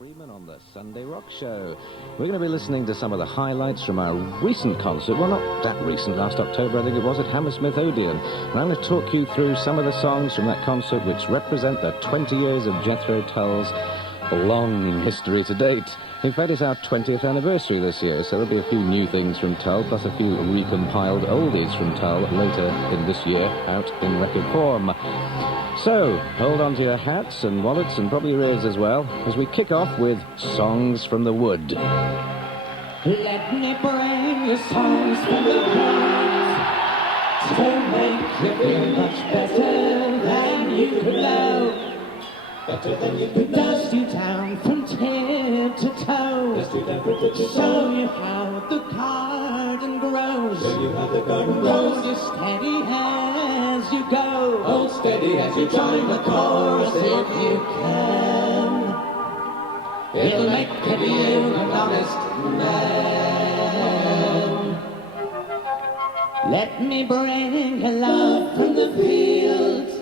Freeman on the Sunday Rock Show. We're going to be listening to some of the highlights from our recent concert. Well, not that recent, last October I think it was, at Hammersmith Odeon. And I'm going to talk you through some of the songs from that concert which represent the 20 years of Jethro Tull's long history to date. In fact, it's our 20th anniversary this year, so there'll be a few new things from Tull, plus a few recompiled oldies from Tull later in this year, out in record form. So, hold on to your hats and wallets and probably your ears as well, as we kick off with Songs from the Wood. Let me bring you songs from the woods to make you feel much better than you could know. Better than you could dust you down from tip to toe. Dust you down from tip to toe. Show you how the garden grows. Show you how the garden grows. Hold you steady as you go. Hold steady as you join the chorus if you can. It'll make of you an honest man. Let me bring you love from the fields.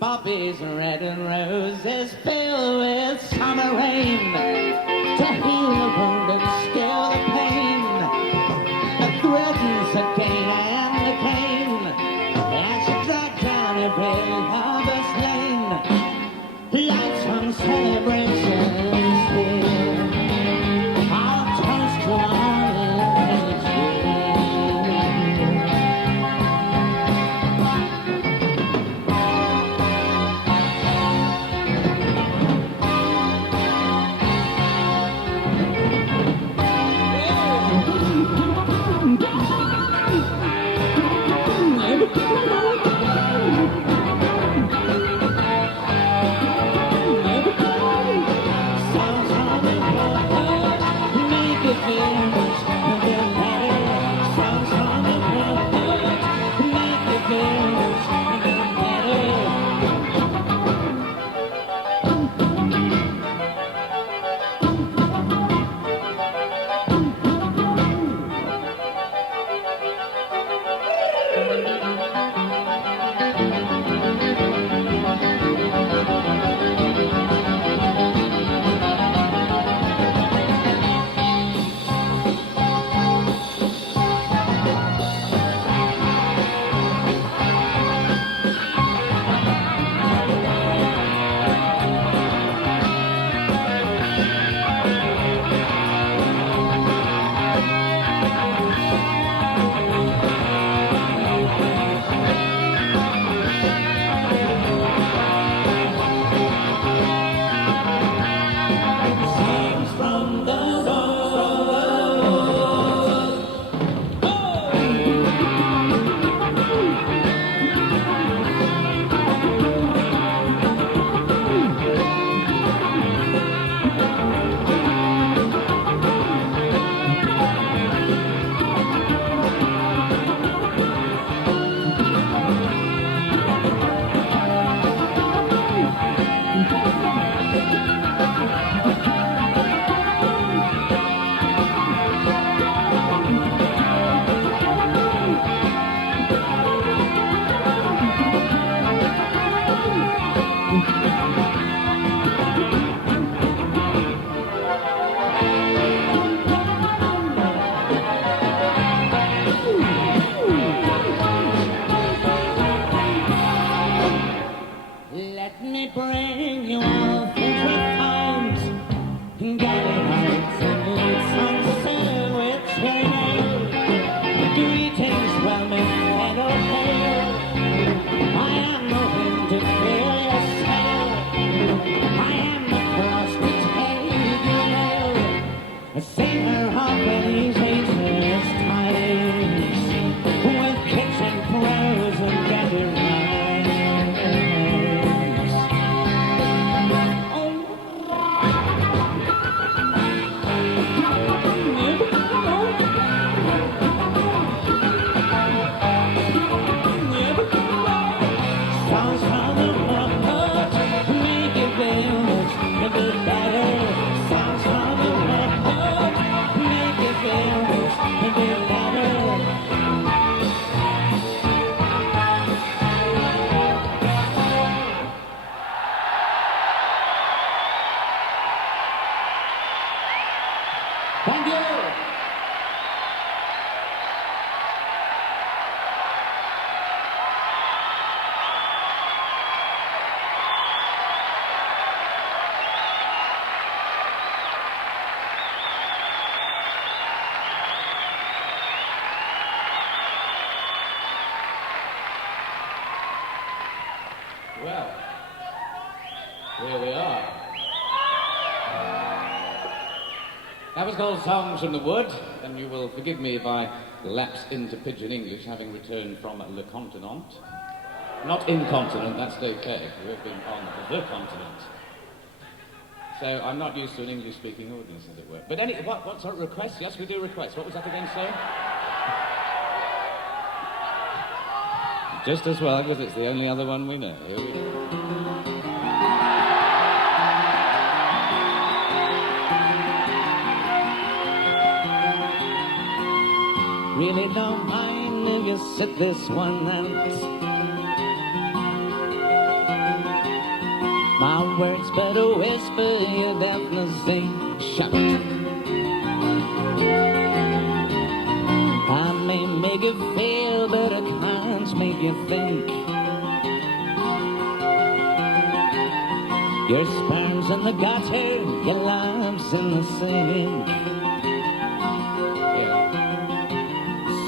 Poppies red and roses filled with summer rain to heal the wound and still the pain that threatens again and again as you drag down every harvest lane. Lights on celebrations here, our toast to honor and That was called Songs from the Wood, and you will forgive me if I lapse into pidgin English, having returned from Le Continent. Not incontinent, that's okay. We've been on the continent. So I'm not used to an English-speaking audience, as it were. But what sort of requests? Yes, we do requests. What was that again, sir? Just as well, because it's the only other one we know. Here we go. Really don't mind if you sit this one out. My words better whisper, your deafness ain't shout. I may make you feel, but I can't make you think. Your sperm's in the gutter, your life's in the sink.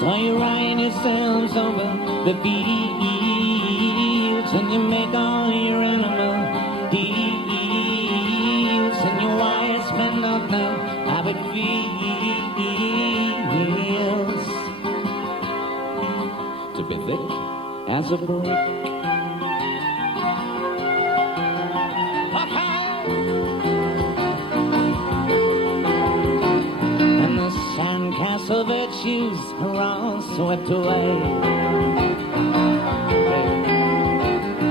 So you ride yourselves over the fields, and you make all your animal deals, and your wise men don't know how it feels to be thick as a brick. And the sandcastle virtues are all swept away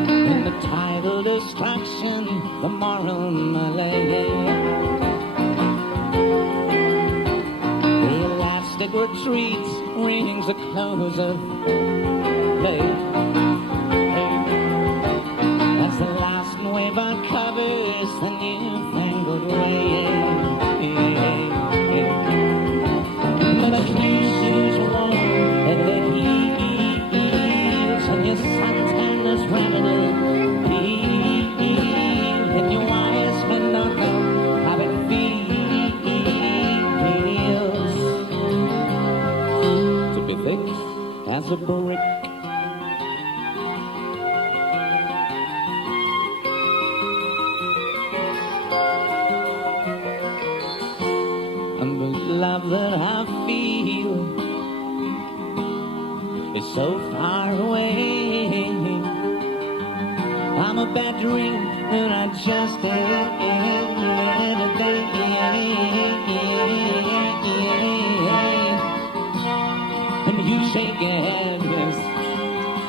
in the tidal destruction, the moral melee. The elastic retreats, rings the close of play. As the last wave uncovers the newfangled way. But the shoes warm at the heels, and your suntan is ravenous. And your wise men don't know how it feels to be thick as a brick. And the love that I feel is so far away. I'm a bad dream that I just had a day. And you shake your head, yes,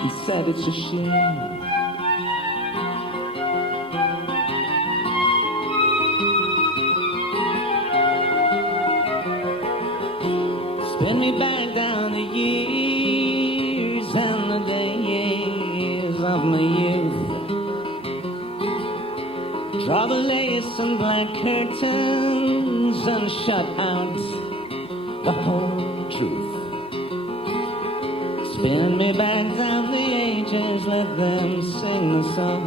you said it's a shame. Spin me back down the years and the days of my youth. Draw the lace and black curtains and shut out the whole truth. Spin me back down the ages, let them sing the song.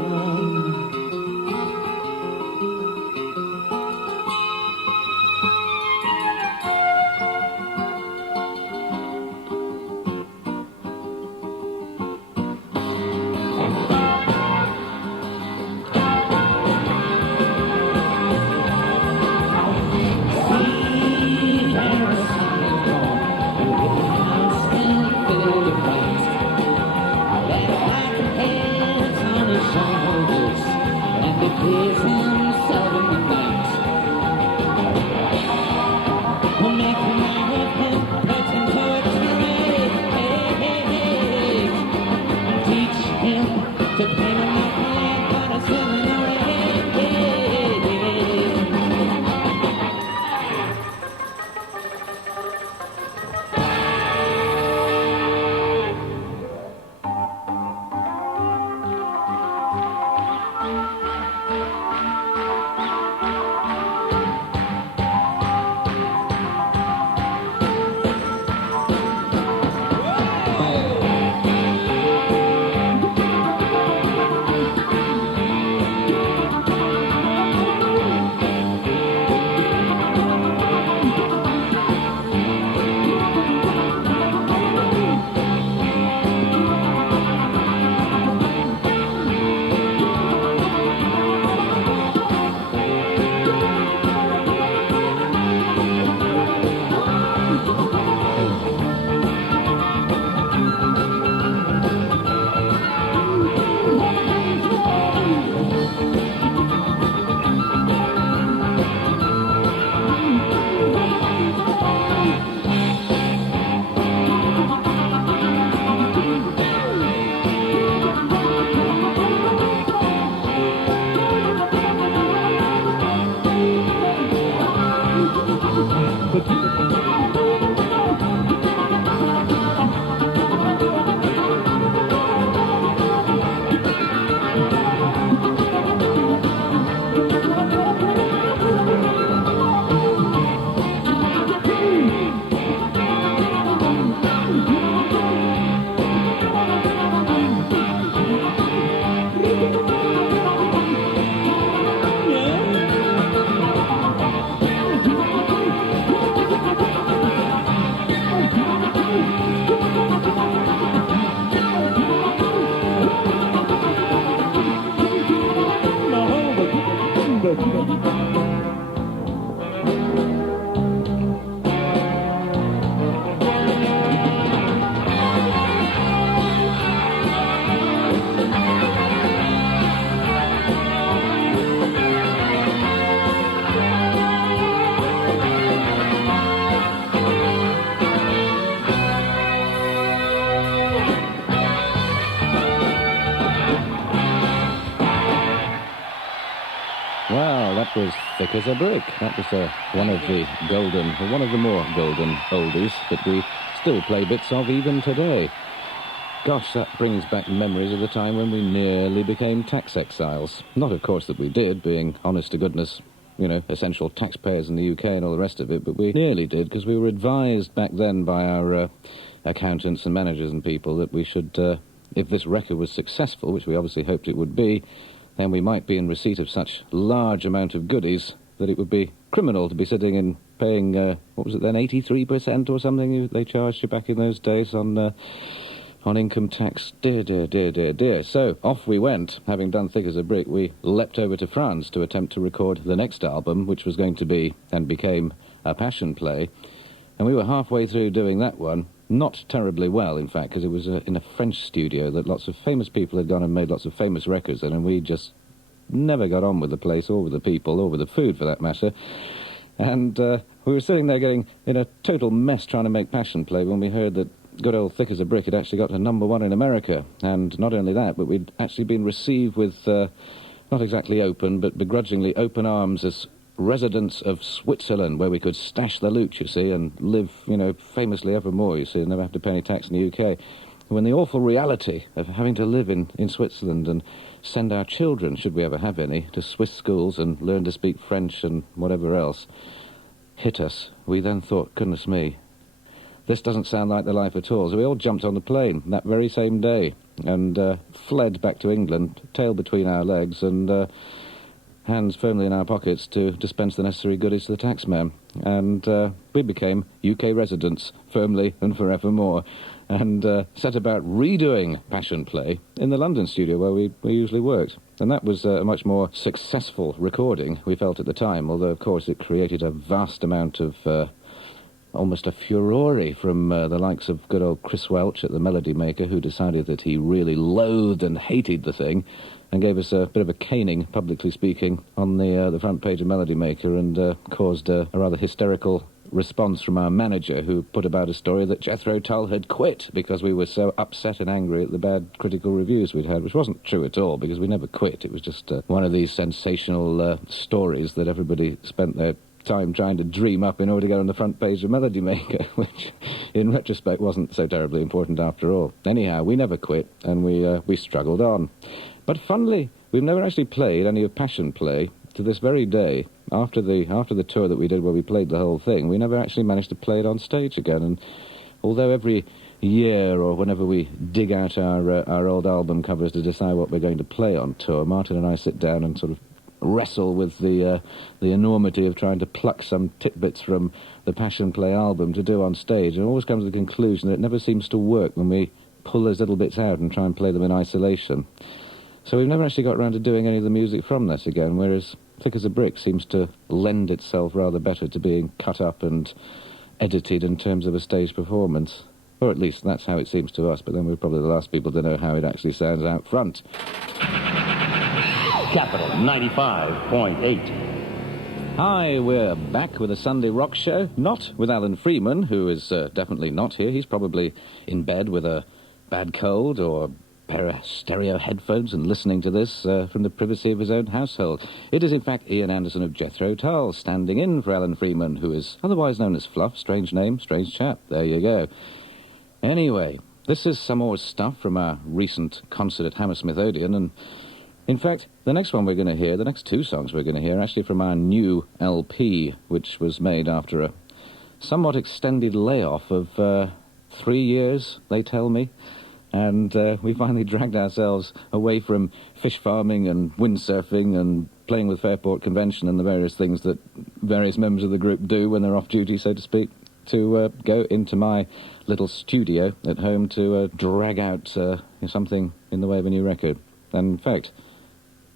Thick as a Brick. That was one of the more golden oldies that we still play bits of even today. Gosh, that brings back memories of the time when we nearly became tax exiles. Not, of course, that we did, being honest to goodness, essential taxpayers in the UK and all the rest of it, but we nearly did, because we were advised back then by our accountants and managers and people that we should, if this record was successful, which we obviously hoped it would be, then we might be in receipt of such large amount of goodies that it would be criminal to be sitting and paying, 83% or something they charged you back in those days on income tax. Dear, dear, dear, dear, dear. So, off we went. Having done Thick as a Brick, we leapt over to France to attempt to record the next album, which was going to be, and became, a passion play. And we were halfway through doing that one. Not terribly well, in fact, because it was in a French studio that lots of famous people had gone and made lots of famous records in, and we just never got on with the place, or with the people, or with the food, for that matter. And we were sitting there getting in a total mess trying to make passion play when we heard that good old Thick as a Brick had actually got to #1 in America. And not only that, but we'd actually been received with, not exactly open, but begrudgingly open arms as residents of Switzerland, where we could stash the loot, you see, and live, famously evermore, you see, and never have to pay any tax in the UK. When the awful reality of having to live in Switzerland and send our children, should we ever have any, to Swiss schools and learn to speak French and whatever else, hit us, we then thought, goodness me, this doesn't sound like the life at all. So we all jumped on the plane that very same day and fled back to England, tail between our legs and hands firmly in our pockets to dispense the necessary goodies to the taxman. And we became UK residents, firmly and forevermore, and set about redoing Passion Play in the London studio where we usually worked. And that was a much more successful recording, we felt at the time, although, of course, it created a vast amount of almost a furore from the likes of good old Chris Welch at the Melody Maker, who decided that he really loathed and hated the thing, and gave us a bit of a caning, publicly speaking, on the front page of Melody Maker, and caused a rather hysterical response from our manager, who put about a story that Jethro Tull had quit because we were so upset and angry at the bad critical reviews we'd had, which wasn't true at all, because we never quit. It was just one of these sensational stories that everybody spent their time trying to dream up in order to get on the front page of Melody Maker, which in retrospect wasn't so terribly important after all. Anyhow, we never quit, and we struggled on. But funnily, we've never actually played any of Passion Play to this very day. After the tour that we did where we played the whole thing, we never actually managed to play it on stage again. And although every year or whenever we dig out our old album covers to decide what we're going to play on tour, Martin and I sit down and sort of wrestle with the enormity of trying to pluck some tidbits from the Passion Play album to do on stage, and always comes to the conclusion that it never seems to work when we pull those little bits out and try and play them in isolation. So we've never actually got around to doing any of the music from this again, whereas Thick as a Brick seems to lend itself rather better to being cut up and edited in terms of a stage performance. Or at least that's how it seems to us, but then we're probably the last people to know how it actually sounds out front. Capital 95.8. Hi, we're back with a Sunday rock show. Not with Alan Freeman, who is definitely not here. He's probably in bed with a bad cold or a pair of stereo headphones and listening to this from the privacy of his own household. It is, in fact, Ian Anderson of Jethro Tull standing in for Alan Freeman, who is otherwise known as Fluff. Strange name, strange chap. There you go. Anyway, this is some more stuff from our recent concert at Hammersmith Odeon, and in fact, the next one we're going to hear, the next two songs we're going to hear, are actually from our new LP, which was made after a somewhat extended layoff of 3 years, they tell me. And we finally dragged ourselves away from fish farming and windsurfing and playing with Fairport Convention and the various things that various members of the group do when they're off duty, so to speak, to go into my little studio at home to drag out something in the way of a new record. And in fact,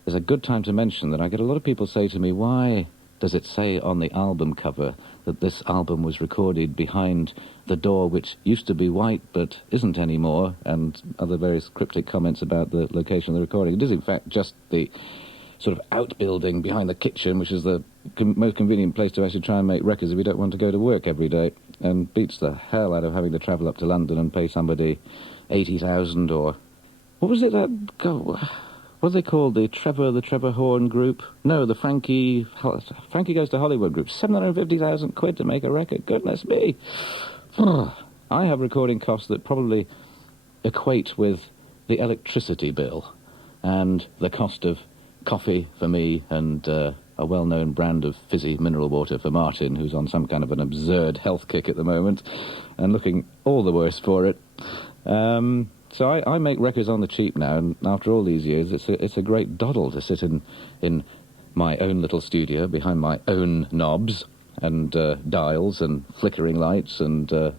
there's a good time to mention that I get a lot of people say to me, why does it say on the album cover that this album was recorded behind the door which used to be white but isn't anymore, and other various cryptic comments about the location of the recording. It is, in fact, just the sort of outbuilding behind the kitchen, which is the most convenient place to actually try and make records if you don't want to go to work every day, and beats the hell out of having to travel up to London and pay somebody 80,000 or... What was it that... what are they called? The Trevor Horn group? No, the Frankie Goes to Hollywood group. 750,000 quid to make a record. Goodness me. I have recording costs that probably equate with the electricity bill and the cost of coffee for me and a well-known brand of fizzy mineral water for Martin, who's on some kind of an absurd health kick at the moment and looking all the worse for it. So I make records on the cheap now, and after all these years, it's a great doddle to sit in my own little studio behind my own knobs and dials and flickering lights and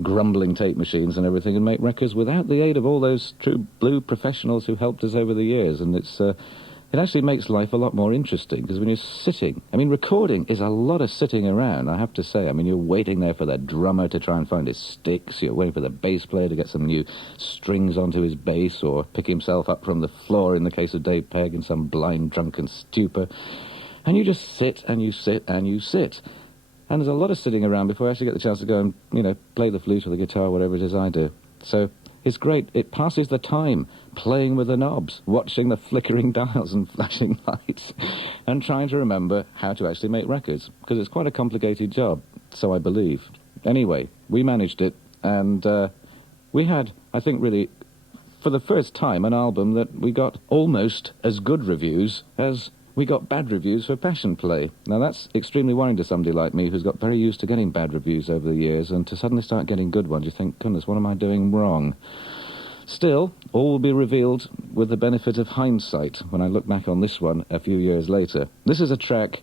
grumbling tape machines and everything and make records without the aid of all those true blue professionals who helped us over the years. And it actually makes life a lot more interesting, because when you're sitting... I mean, recording is a lot of sitting around, I have to say. I mean, you're waiting there for the drummer to try and find his sticks, you're waiting for the bass player to get some new strings onto his bass, or pick himself up from the floor, in the case of Dave Pegg, in some blind, drunken stupor. And you just sit, and you sit, and you sit. And there's a lot of sitting around before I actually get the chance to go and, play the flute or the guitar, whatever it is I do. So... it's great. It passes the time playing with the knobs, watching the flickering dials and flashing lights, and trying to remember how to actually make records, because it's quite a complicated job, so I believe. Anyway, we managed it, and we had, I think really, for the first time, an album that we got almost as good reviews as we got bad reviews for Passion Play. Now that's extremely worrying to somebody like me who's got very used to getting bad reviews over the years, and to suddenly start getting good ones, you think, goodness, what am I doing wrong? Still, all will be revealed with the benefit of hindsight when I look back on this one a few years later. This is a track,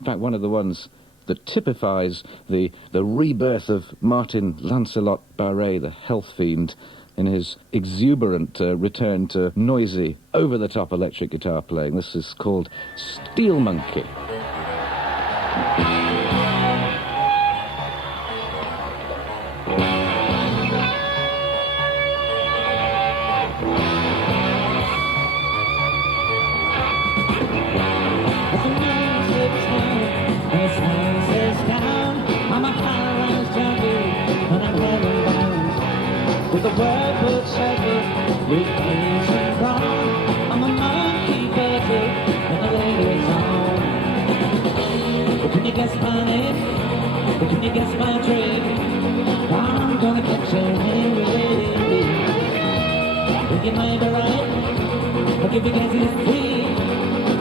in fact, one of the ones that typifies the rebirth of Martin Lancelot Barré, the health fiend, in his exuberant return to noisy, over-the-top electric guitar playing. This is called Steel Monkey. With the word put circle, with pains and pride, I'm a monkey butter, and the lady's on. But can you guess my name? But can you guess my trick? I'm gonna catch her every lady. Think you might be right, but if you guess it's free,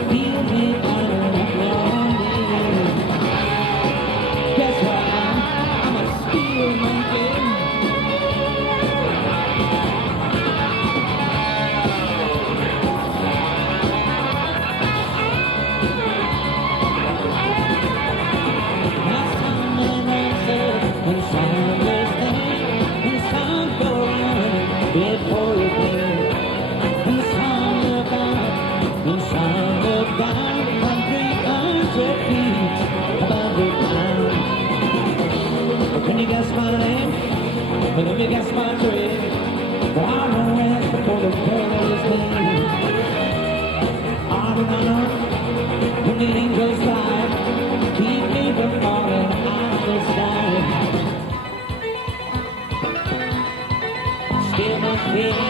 feel me out of your knees. Guess what? I'm a steel monkey. Can you guess my name? But let me guess my trade. But I don't ask for the perilous name. I do not know when the angels fly, keep me from falling out of the sky. Still my baby,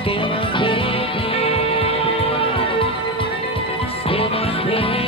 still my baby, still my baby.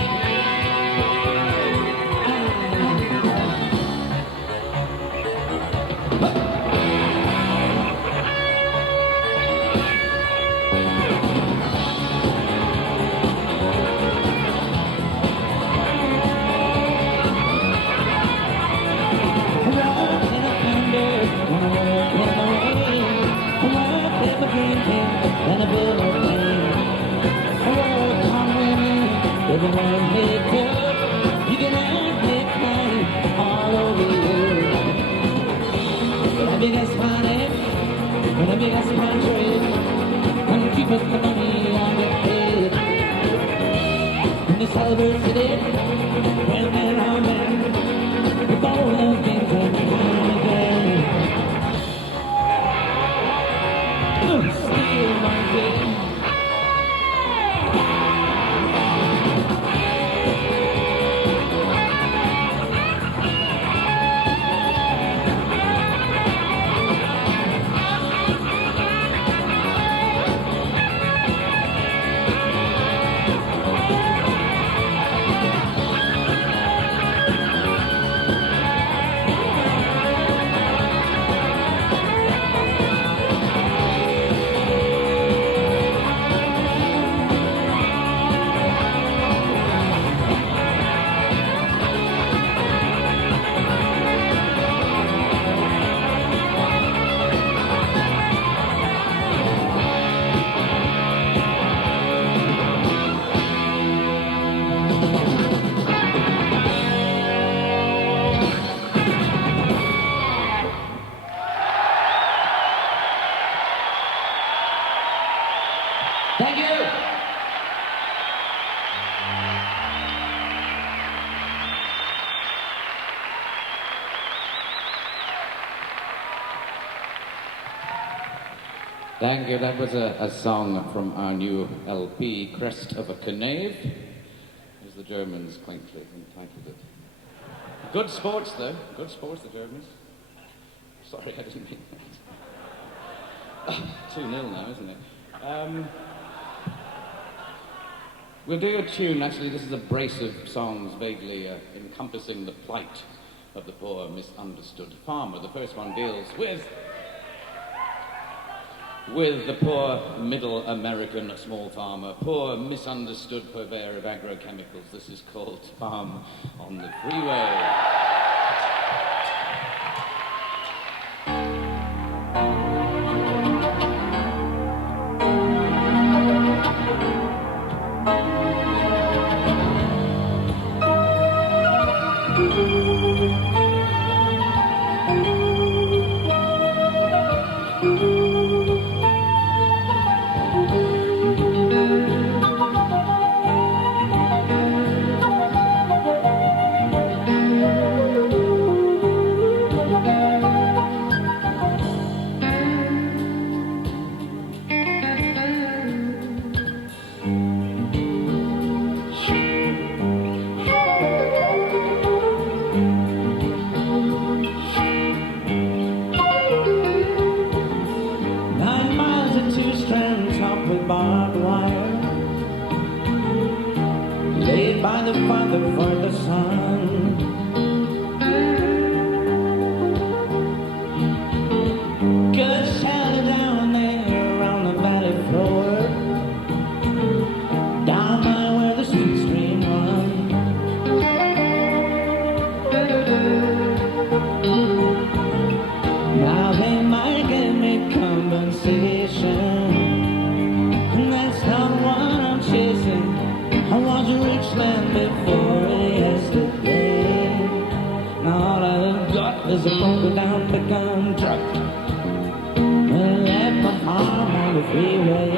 Thank you. That was a song from our new LP, Crest of a Knave, as the Germans quaintly entitled it. Good sports, though. Good sports, the Germans. Sorry, I didn't mean that. 2-0 now, isn't it? We'll do a tune. Actually, this is a brace of songs vaguely encompassing the plight of the poor, misunderstood farmer. The first one deals with the poor middle American small farmer, poor misunderstood purveyor of agrochemicals. This is called Farm on the Freeway. 9 miles and 2 strands topped with barbed wire, laid by the father for the son. Good shelter down there on the valley floor, down by where the sweet stream runs. Now they might give me compensation, and that's not what I'm chasing. I was a rich man before yesterday. Now all I've got is a broken down pickup truck, and I left my farm on the freeway.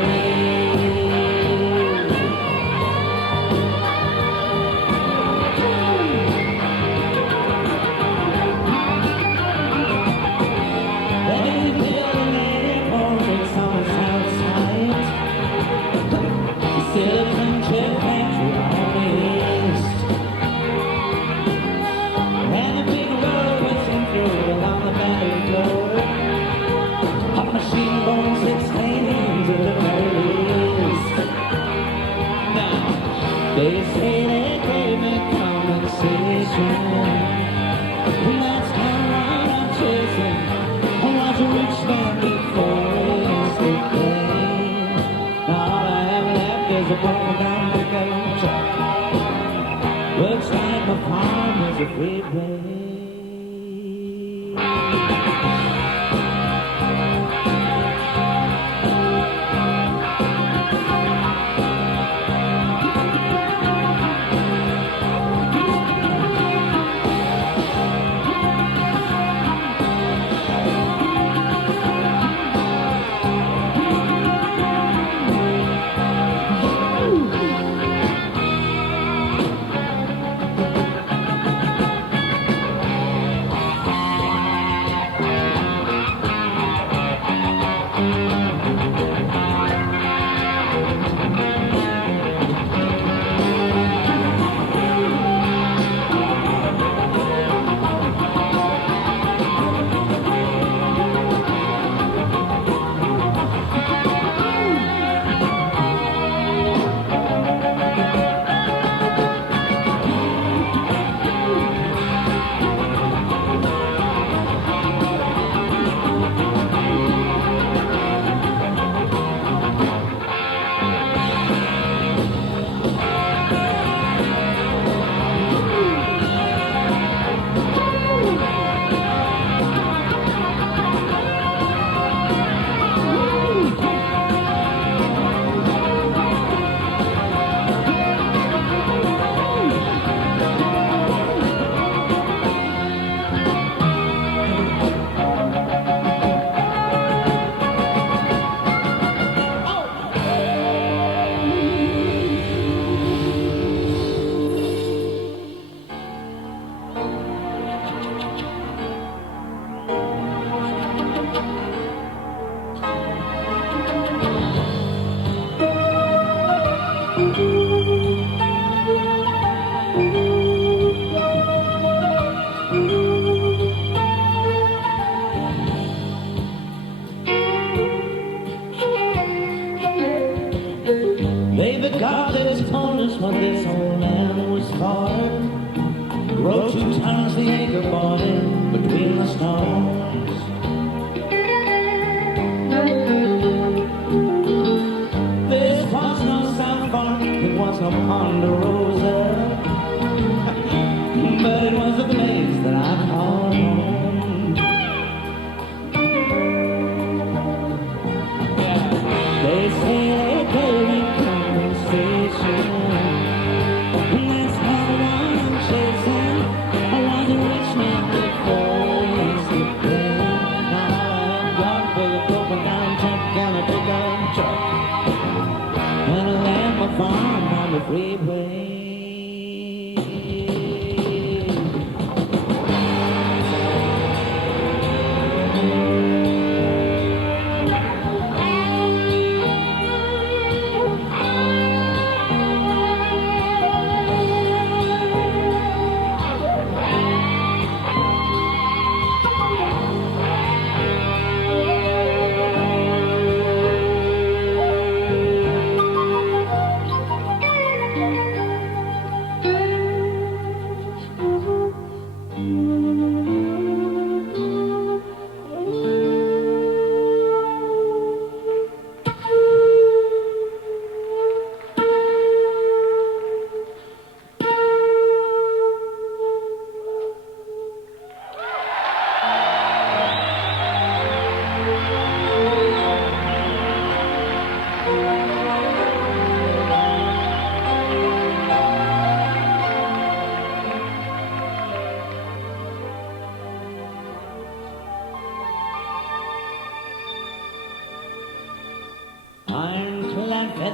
They say they gave me compensation, and that's not what I'm chasing. I was a rich man before yesterday. Now all I have left is a broken down pickup truck. Looks like my farm is a freeway.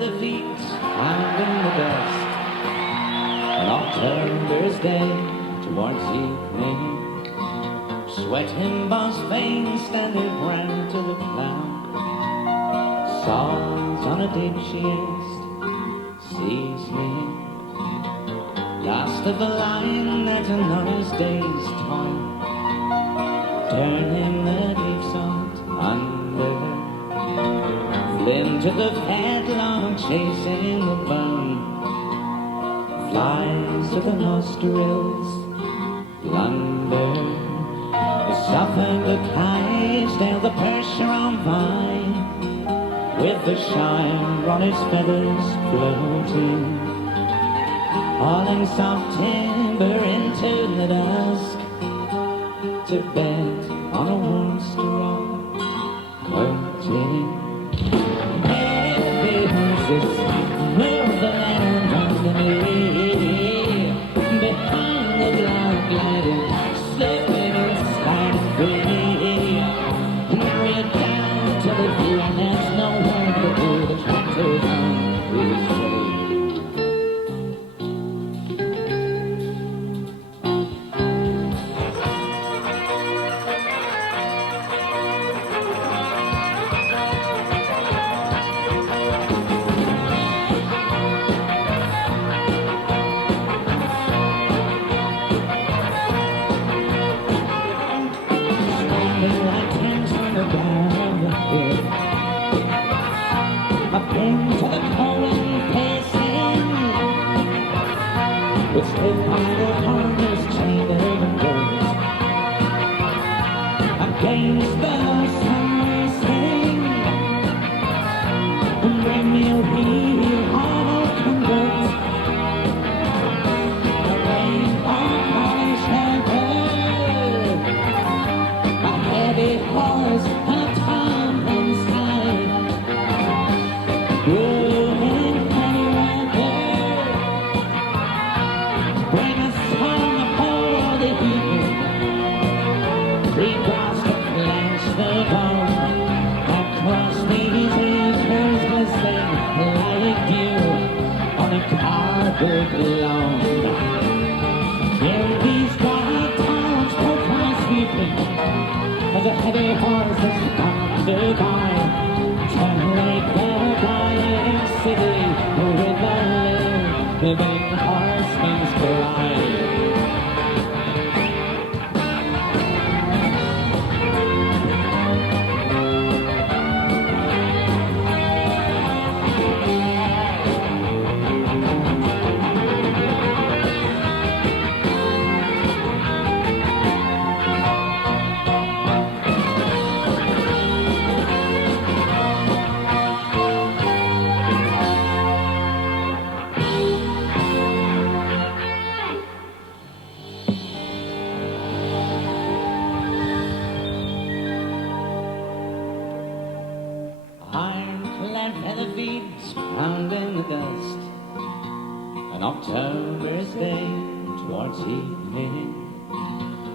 feather feet found in the dust. An October's day towards evening, sweating boss veins standing round to the cloud. Salt on a dish yes, seasoning. Last of the line that another's day's toil, turning the deep salt under. Flint to the headlong chasing the bone, flies to the nostrils, blunder. Soften the ties, down the pressure on vine, with the shine on his feathers floating, hauling soft timber into the dusk, to bed on a warm straw curtain. Heavy horses move the land underneath, behind the cloud gliding, slipping inside and free. Now we're down to the view, and there's no one to do the tractors on his way.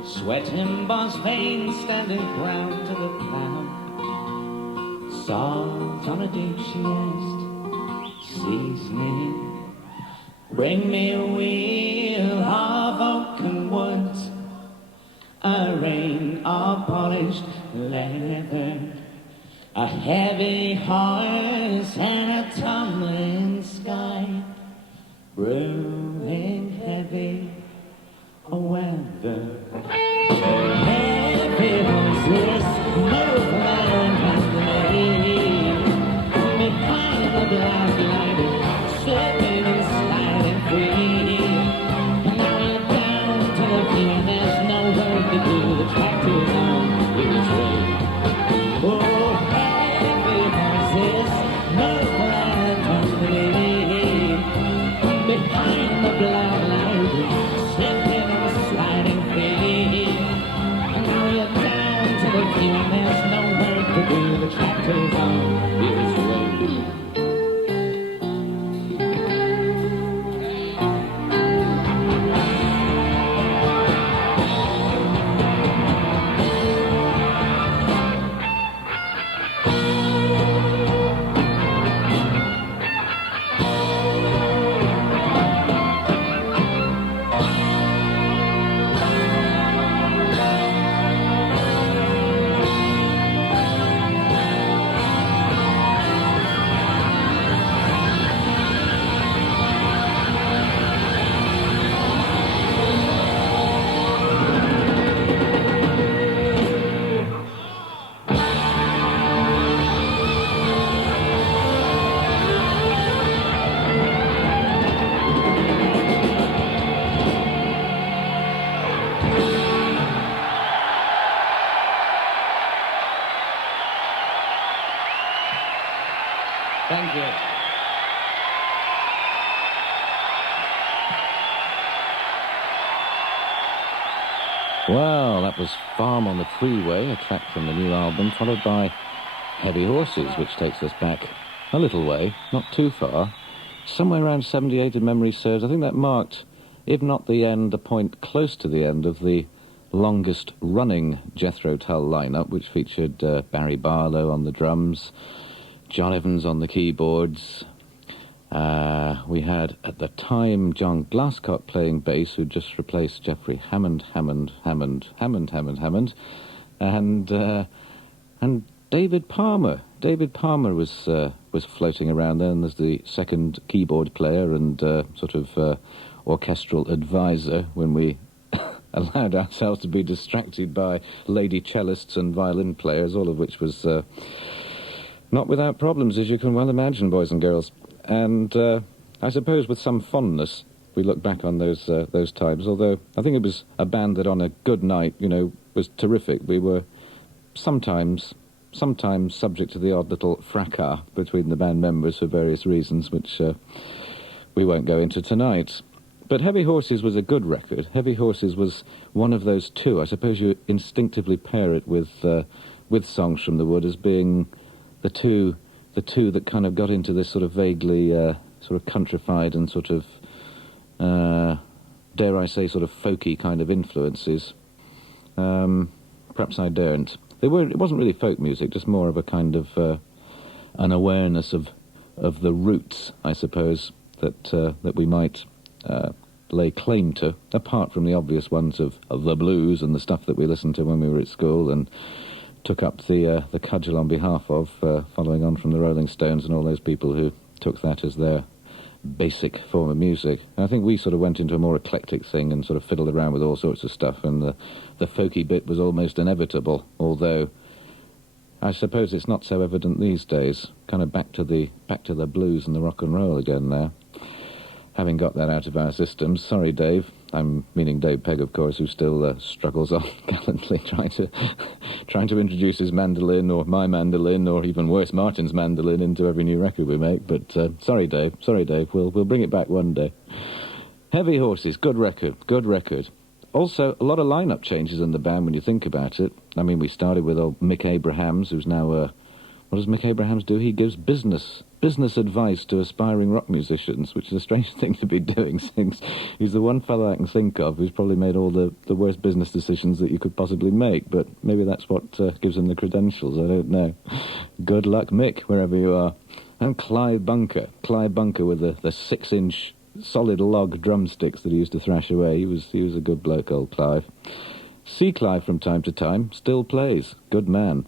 Sweating boss veins standing ground to the cloud. Salt on a dish yes, seasoning. Bring me a wheel of oak and wood, a rein of polished leather, a heavy horse and a tumbling sky, brewing heavy weather. Heavy horses move around underneath, behind the black light, slipping and sliding free. Now you're down to the view, and there's no work to do. The tractor's on its way. Oh, heavy horses move around underneath, behind the black light, slipping and sliding free. Well, that was Farm on the Freeway, a track from the new album, followed by Heavy Horses, which takes us back a little way, not too far, somewhere around 78 if memory serves. I think that marked, if not the end, a point close to the end of the longest-running Jethro Tull lineup, which featured Barry Barlow on the drums, John Evans on the keyboards. We had, at the time, John Glasscock playing bass, who just replaced Jeffrey Hammond, and David Palmer. David Palmer was floating around there, and as the second keyboard player and sort of orchestral advisor when we allowed ourselves to be distracted by lady cellists and violin players, all of which was not without problems, as you can well imagine, boys and girls. And I suppose with some fondness we look back on those times, although I think it was a band that on a good night, was terrific. We were sometimes subject to the odd little fracas between the band members for various reasons, which we won't go into tonight. But Heavy Horses was a good record. Heavy Horses was one of those two. I suppose you instinctively pair it with Songs from the Wood as being the two that kind of got into this sort of vaguely sort of countrified and sort of, dare I say, sort of folky kind of influences. Perhaps I daren't. It wasn't really folk music, just more of a kind of an awareness of the roots, I suppose, that we might lay claim to, apart from the obvious ones of the blues and the stuff that we listened to when we were at school and took up the cudgel on behalf of, following on from the Rolling Stones and all those people who took that as their basic form of music. And I think we sort of went into a more eclectic thing and sort of fiddled around with all sorts of stuff, and the folky bit was almost inevitable, although I suppose it's not so evident these days. Kind of back to the blues and the rock and roll again now. Having got that out of our systems, sorry Dave, I'm meaning Dave Pegg, of course, who still struggles on gallantly trying to introduce his mandolin, or my mandolin, or even worse, Martin's mandolin, into every new record we make. But sorry Dave, we'll bring it back one day. Heavy Horses, good record. Also, a lot of lineup changes in the band when you think about it. I mean, we started with old Mick Abrahams, who's now what does Mick Abrahams do? He gives business advice to aspiring rock musicians, which is a strange thing to be doing, since he's the one fellow I can think of who's probably made all the worst business decisions that you could possibly make, but maybe that's what gives him the credentials, I don't know. Good luck, Mick, wherever you are. And Clive Bunker with the 6-inch solid log drumsticks that he used to thrash away. He was a good bloke, old Clive. See Clive from time to time, still plays, good man.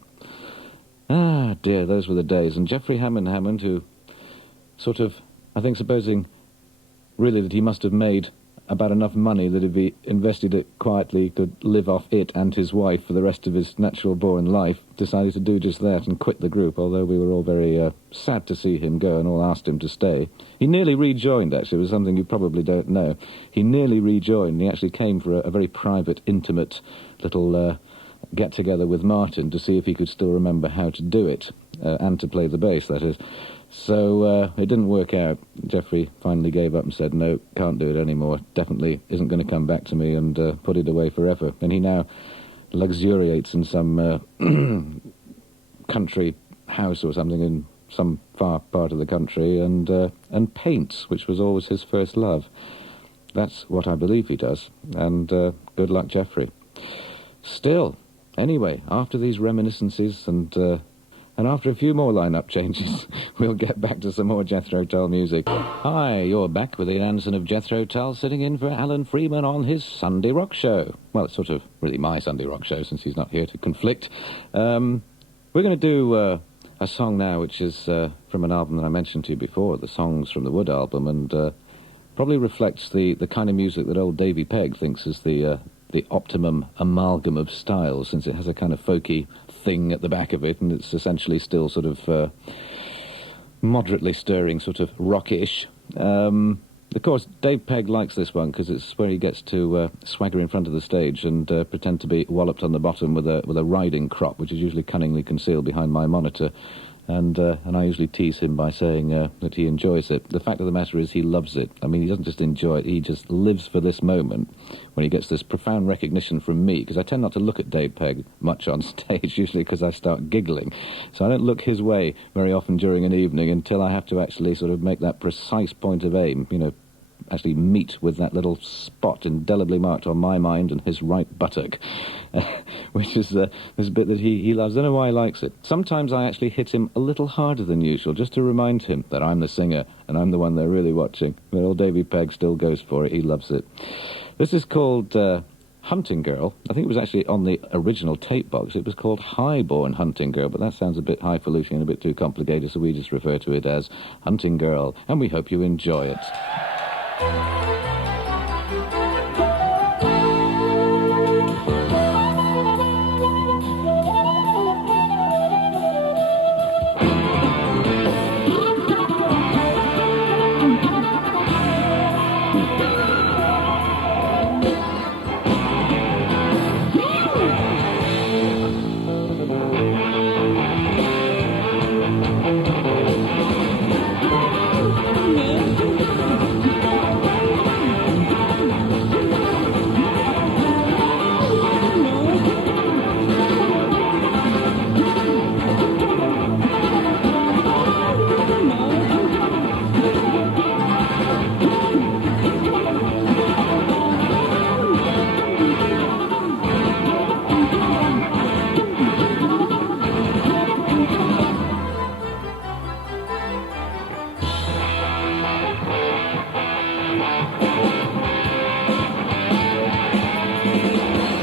Ah, dear, those were the days. And Jeffrey Hammond, who sort of, I think, supposing really that he must have made about enough money that if he invested it quietly, could live off it and his wife for the rest of his natural-born life, decided to do just that and quit the group, although we were all very sad to see him go and all asked him to stay. He nearly rejoined, actually. It was something you probably don't know. He nearly rejoined. He actually came for a very private, intimate little get-together with Martin to see if he could still remember how to do it, and to play the bass, that is. So it didn't work out. Jeffrey finally gave up and said, no, can't do it anymore, definitely isn't going to come back to me, and put it away forever. And he now luxuriates in some country house or something in some far part of the country, and paints, which was always his first love. That's what I believe he does, and good luck, Jeffrey. Still, anyway, after these reminiscences and after a few more lineup changes, we'll get back to some more Jethro Tull music. Hi, you're back with Ian Anderson of Jethro Tull, sitting in for Alan Freeman on his Sunday Rock Show. Well, it's sort of really my Sunday Rock Show, since he's not here to conflict. We're going to do a song now, which is from an album that I mentioned to you before, the Songs from the Wood album, and probably reflects the kind of music that old Davy Pegg thinks is the optimum amalgam of styles, since it has a kind of folky thing at the back of it, and it's essentially still sort of moderately stirring, sort of rockish. Of course, Dave Pegg likes this one because it's where he gets to swagger in front of the stage and pretend to be walloped on the bottom with a riding crop, which is usually cunningly concealed behind my monitor. And I usually tease him by saying that he enjoys it. The fact of the matter is he loves it. I mean, he doesn't just enjoy it, he just lives for this moment when he gets this profound recognition from me, because I tend not to look at Dave Pegg much on stage, usually because I start giggling. So I don't look his way very often during an evening until I have to actually sort of make that precise point of aim, you know, actually meet with that little spot indelibly marked on my mind and his right buttock, which is this bit that he loves. I don't know why he likes it. Sometimes I actually hit him a little harder than usual, just to remind him that I'm the singer and I'm the one they're really watching. But old Davy Pegg still goes for it. He loves it. This is called Hunting Girl. I think it was actually on the original tape box. It was called Highborn Hunting Girl, but that sounds a bit highfalutin and a bit too complicated, so we just refer to it as Hunting Girl, and we hope you enjoy it.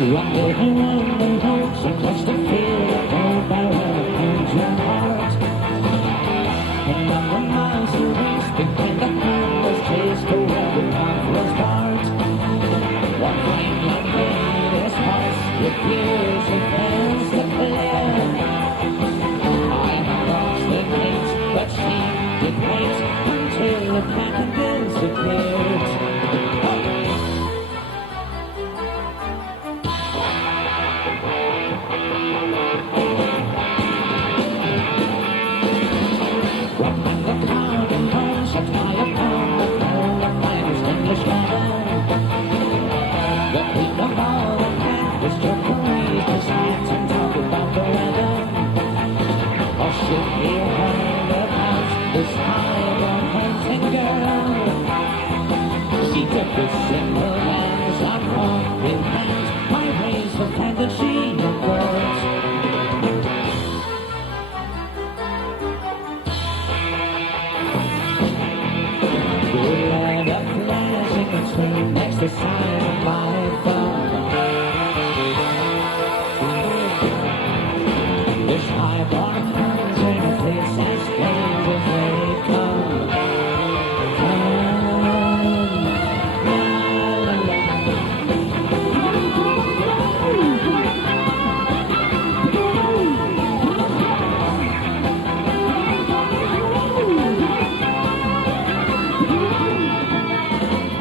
Wandering around the hills across the field of old barrel and your heart. And on the miles to race behind the handless chase to where the path was part. One flame like made his heart with years of hands to clear. I have lost the gate, but she did wait until the path had disappeared. Next to sign of my thumb. This highborn comes in a place as strange as they come.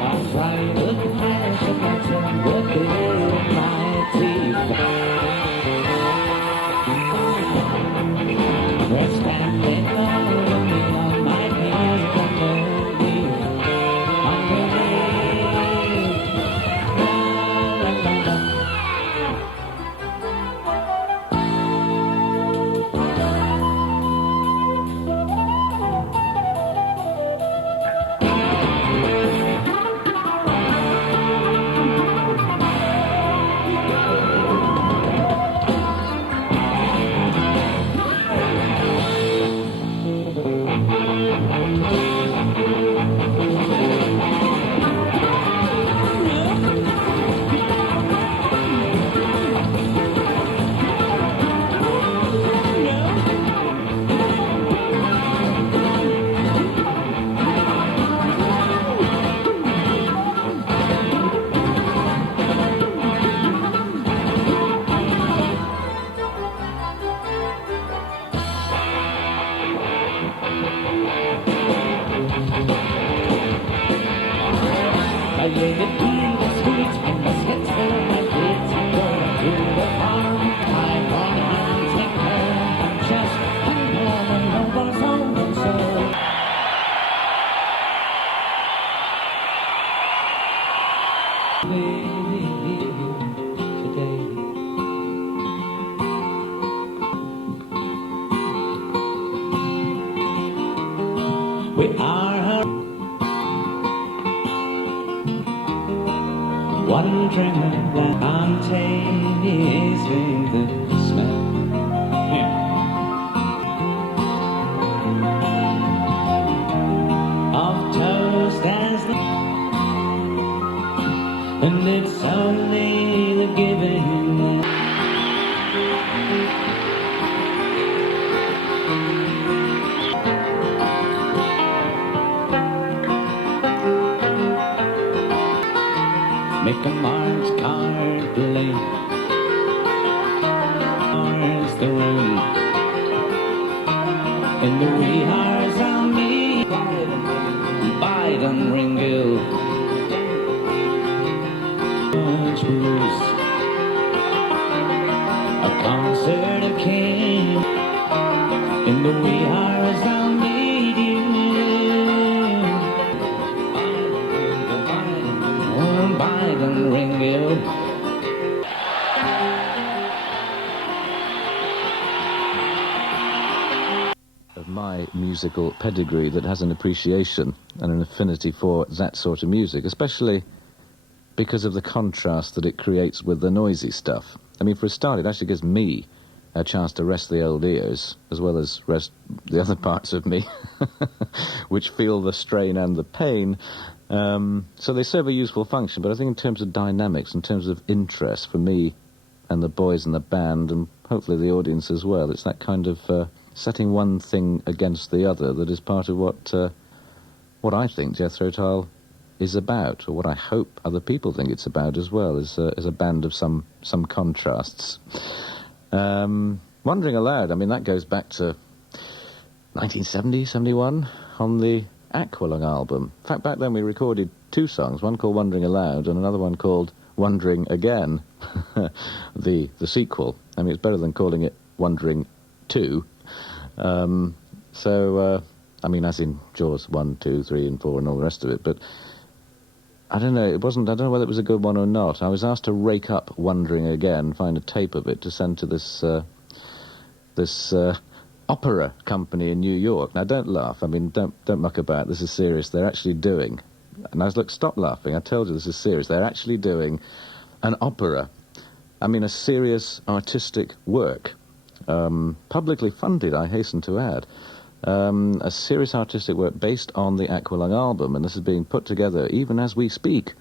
I'll try to We are wondering that I'm tasting the smell of toast as the, and it's only the giving. Make a Mars card play. Mars the room. In the wee hours I'll meet Biden Ringill. Much blues. A concert of King. In the wee hours I'll meet you. Biden Ringill. Of my musical pedigree that has an appreciation and an affinity for that sort of music, especially because of the contrast that it creates with the noisy stuff. I mean, for a start, it actually gives me a chance to rest the old ears, as well as rest the other parts of me, which feel the strain and the pain. So they serve a useful function, but I think in terms of dynamics, in terms of interest for me and the boys in the band, and hopefully the audience as well, it's that kind of setting one thing against the other that is part of what I think Jethro Tull is about, or what I hope other people think it's about as well, is a band of some contrasts. Wond'ring Aloud, I mean, that goes back to 1970, 71, on the Aqualung album. In fact, back then we recorded two songs, one called Wond'ring Aloud and another one called Wond'ring Again, the sequel. I mean, it's better than calling it Wond'ring 2. I mean, as in Jaws 1, 2, 3 and 4 and all the rest of it, but I don't know, I don't know whether it was a good one or not. I was asked to rake up Wond'ring Again, find a tape of it to send to this opera company in New York. Now, don't laugh. I mean, don't muck about. This is serious. They're actually doing... And I was like, stop laughing. I told you this is serious. They're actually doing an opera. I mean, a serious artistic work. Publicly funded, I hasten to add. A serious artistic work based on the Aqualung album, and this is being put together even as we speak,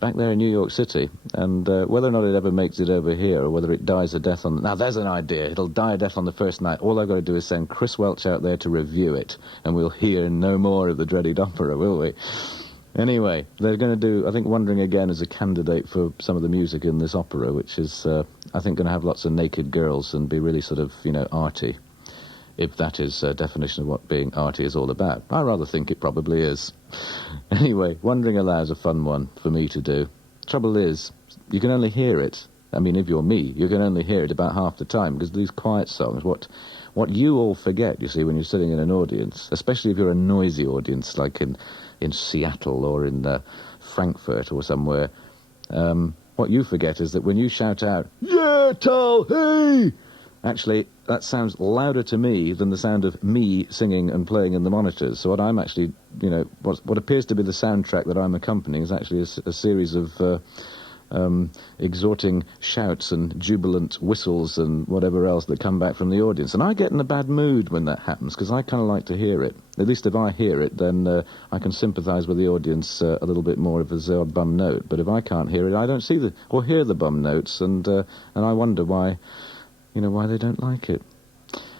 back there in New York City. And whether or not it ever makes it over here, or whether it dies a death on... Now, there's an idea. It'll die a death on the first night. All I've got to do is send Chris Welch out there to review it, and we'll hear no more of the dreaded opera, will we? Anyway, they're going to do, I think, Wond'ring Again as a candidate for some of the music in this opera, which is, I think, going to have lots of naked girls and be really sort of, arty, if that is a definition of what being arty is all about. I rather think it probably is. Anyway, Wond'ring Aloud is a fun one for me to do. Trouble is, you can only hear it. I mean, if you're me, you can only hear it about half the time, because these quiet songs, what you all forget, you see, when you're sitting in an audience, especially if you're a noisy audience, like in Seattle or in Frankfurt or somewhere, what you forget is that when you shout out, "Yeah, Tull, hey!" actually, that sounds louder to me than the sound of me singing and playing in the monitors. So what I'm actually, what appears to be the soundtrack that I'm accompanying is actually a series of exhorting shouts and jubilant whistles and whatever else that come back from the audience. And I get in a bad mood when that happens, because I kind of like to hear it. At least if I hear it, then I can sympathise with the audience a little bit more if there's a bum note. But if I can't hear it, I don't see or hear the bum notes, and I wonder why, why they don't like it.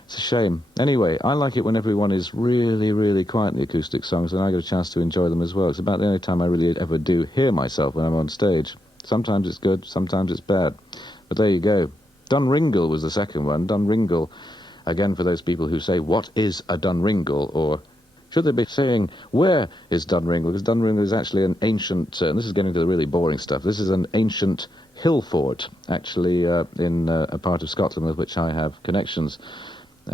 It's a shame. Anyway, I like it when everyone is really, really quiet in the acoustic songs, and I get a chance to enjoy them as well. It's about the only time I really ever do hear myself when I'm on stage. Sometimes it's good, sometimes it's bad. But there you go. Ringill was the second one. Ringill, again, for those people who say, what is a Ringill? Or should they be saying, where is Ringill? Because Ringill is actually an ancient, and this is getting to the really boring stuff, this is an ancient hill fort, actually, in a part of Scotland with which I have connections. It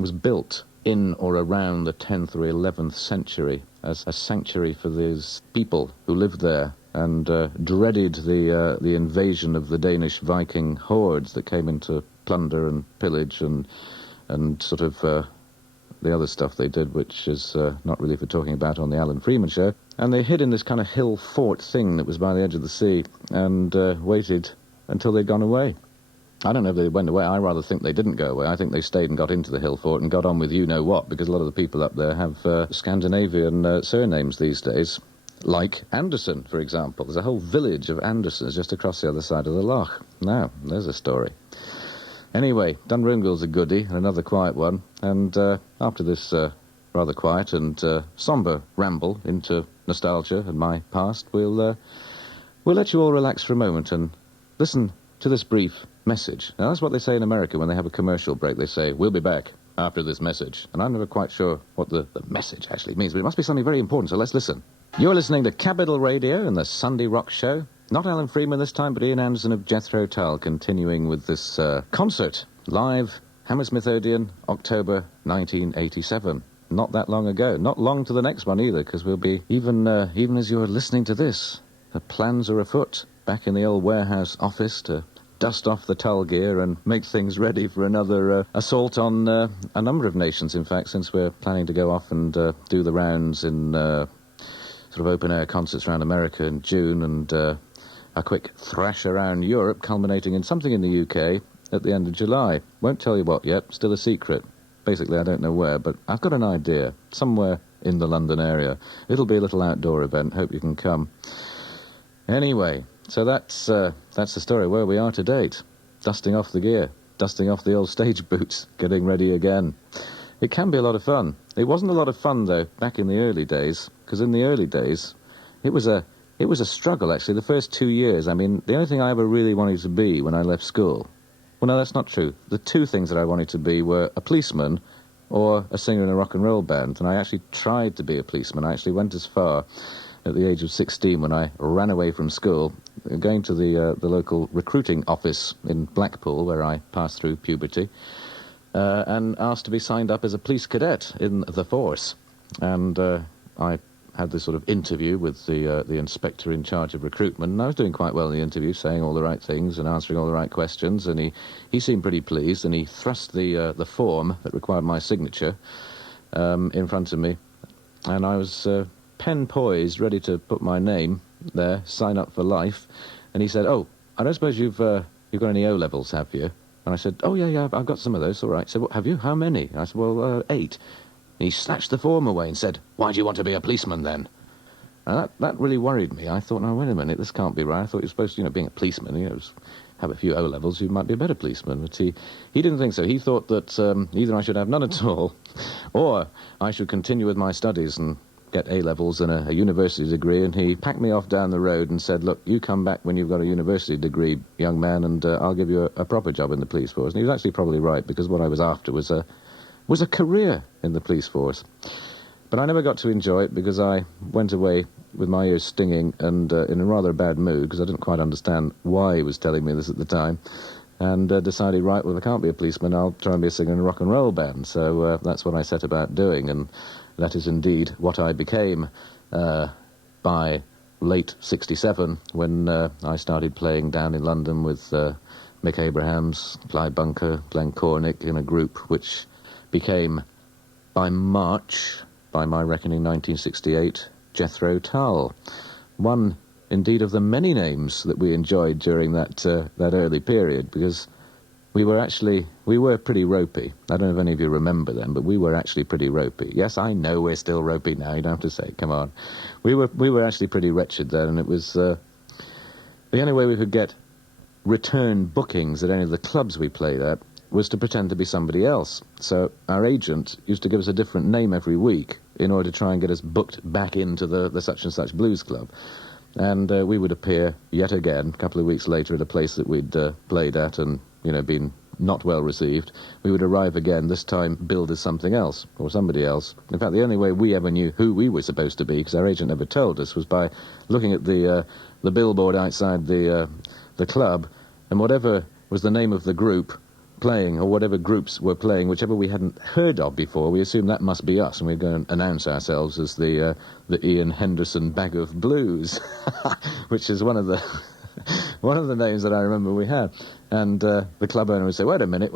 was built in or around the 10th or 11th century as a sanctuary for these people who lived there and dreaded the invasion of the Danish Viking hordes that came in to plunder and pillage and sort of the other stuff they did, which is not really for talking about on the Alan Freeman show. And they hid in this kind of hill fort thing that was by the edge of the sea and waited until they'd gone away. I don't know if they went away. I rather think they didn't go away. I think they stayed and got into the hill fort and got on with you-know-what, because a lot of the people up there have Scandinavian surnames these days, like Anderson, for example. There's a whole village of Andersons just across the other side of the loch. Now, there's a story. Anyway, Dunringill's a goodie, and another quiet one, and after this rather quiet and sombre ramble into nostalgia and my past, we'll let you all relax for a moment and listen to this brief message. Now, that's what they say in America when they have a commercial break. They say, "We'll be back after this message." And I'm never quite sure what the message actually means, but it must be something very important, so let's listen. You're listening to Capital Radio and the Sunday Rock Show. Not Alan Freeman this time, but Ian Anderson of Jethro Tull, continuing with this concert, live, Hammersmith Odeon, October 1987. Not that long ago. Not long to the next one either, because we'll be, even as you're listening to this, the plans are afoot, back in the old warehouse office to dust off the Tull gear and make things ready for another assault on a number of nations, in fact, since we're planning to go off and do the rounds in sort of open-air concerts around America in June and a quick thrash around Europe, culminating in something in the UK at the end of July. Won't tell you what yet, still a secret. Basically, I don't know where, but I've got an idea. Somewhere in the London area. It'll be a little outdoor event. Hope you can come. Anyway, so that's the story where we are to date. Dusting off the gear, dusting off the old stage boots, getting ready again. It can be a lot of fun. It wasn't a lot of fun, though, back in the early days, because in the early days, it was a struggle, actually. The first 2 years, I mean, the only thing I ever really wanted to be when I left school... Well, no, that's not true. The two things that I wanted to be were a policeman or a singer in a rock and roll band, and I actually tried to be a policeman. I actually went as far at the age of 16 when I ran away from school, going to the local recruiting office in Blackpool, where I passed through puberty, and asked to be signed up as a police cadet in the force. And I had this sort of interview with the inspector in charge of recruitment, and I was doing quite well in the interview, saying all the right things and answering all the right questions, and he seemed pretty pleased, and he thrust the form that required my signature in front of me, and I was pen poised, ready to put my name there, sign up for life, and he said, "Oh, I don't suppose you've got any O-levels, have you?" And I said, "Oh, yeah, I've got some of those, all right." He said, "What, have you? How many?" And I said, "Well, 8. And he snatched the form away and said, "Why do you want to be a policeman, then?" And that really worried me. I thought, "No, wait a minute, this can't be right." I thought you're supposed to, being a policeman, have a few O-levels, you might be a better policeman. But he didn't think so. He thought that either I should have none at all, or I should continue with my studies and get A-levels and a university degree. And he packed me off down the road and said, "Look, you come back when you've got a university degree, young man, and I'll give you a proper job in the police force." And he was actually probably right, because what I was after was a career in the police force. But I never got to enjoy it, because I went away with my ears stinging and in a rather bad mood, because I didn't quite understand why he was telling me this at the time, and decided, right, well, if I can't be a policeman, I'll try and be a singer in a rock and roll band. So that's what I set about doing, and that is indeed what I became by late 67, when I started playing down in London with Mick Abrahams, Clyde Bunker, Glenn Cornick, in a group which became, by March, by my reckoning, 1968, Jethro Tull. One, indeed, of the many names that we enjoyed during that early period, because we were pretty ropey. I don't know if any of you remember them, but we were actually pretty ropey. Yes, I know we're still ropey now, you don't have to say, come on. We were actually pretty wretched then, and it was the only way we could get return bookings at any of the clubs we played at was to pretend to be somebody else. So our agent used to give us a different name every week in order to try and get us booked back into the such-and-such blues club. And we would appear yet again, a couple of weeks later, at a place that we'd played at and, been not well received. We would arrive again, this time billed as something else, or somebody else. In fact, the only way we ever knew who we were supposed to be, because our agent never told us, was by looking at the billboard outside the club, and whatever was the name of the group playing, or whatever groups were playing, whichever we hadn't heard of before, we assumed that must be us, and we'd go and announce ourselves as the Ian Henderson Bag of Blues, which is one of the names that I remember we had. And the club owner would say, wait a minute,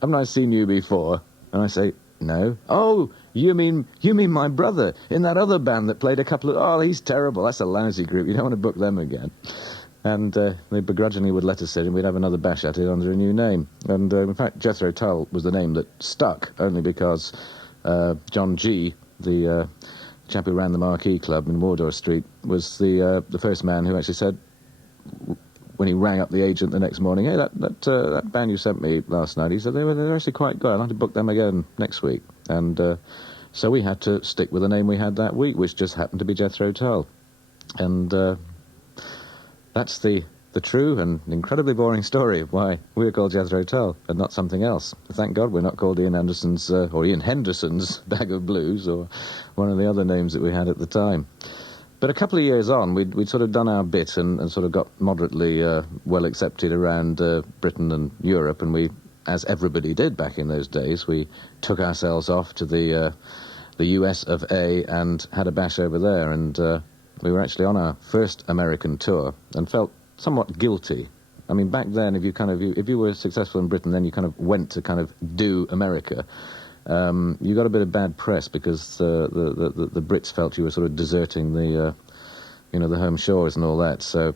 haven't I seen you before? And I say, no. Oh, you mean my brother in that other band that played a couple of... Oh, he's terrible. That's a lousy group. You don't want to book them again. And they begrudgingly would let us sit, and we'd have another bash at it under a new name. And in fact, Jethro Tull was the name that stuck, only because John G., the chap who ran the Marquee Club in Wardour Street, was the first man who actually said, when he rang up the agent the next morning, hey, that band you sent me last night, he said, they're actually quite good. I'd like to book them again next week. And so we had to stick with the name we had that week, which just happened to be Jethro Tull. And that's the true and incredibly boring story of why we're called Jethro Tull and not something else. Thank God we're not called Ian Anderson's or Ian Henderson's Bag of Blues, or one of the other names that we had at the time. But a couple of years on, we'd sort of done our bit and sort of got moderately well accepted around Britain and Europe, and we, as everybody did back in those days, we took ourselves off to the US of A and had a bash over there, and we were actually on our first American tour and felt somewhat guilty. I mean, back then, if you were successful in Britain, then you kind of went to kind of do America. You got a bit of bad press because the Brits felt you were sort of deserting the home shores and all that. So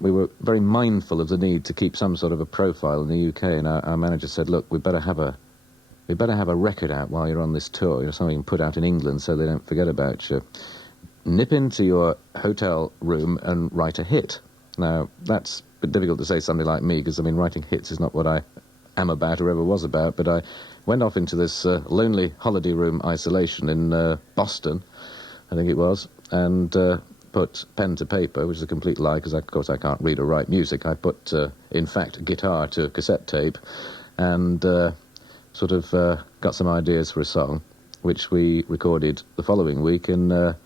we were very mindful of the need to keep some sort of a profile in the UK. And our manager said, "Look, we better have a record out while you're on this tour. Something you can put out in England so they don't forget about you. Nip into your hotel room and write a hit." Now that's a bit difficult to say to somebody like me, because I mean, writing hits is not what I am about or ever was about, but I went off into this lonely holiday room isolation in Boston, I think it was, and put pen to paper, which is a complete lie, because of course I can't read or write music. I put, in fact, guitar to cassette tape, and sort of got some ideas for a song, which we recorded the following week in a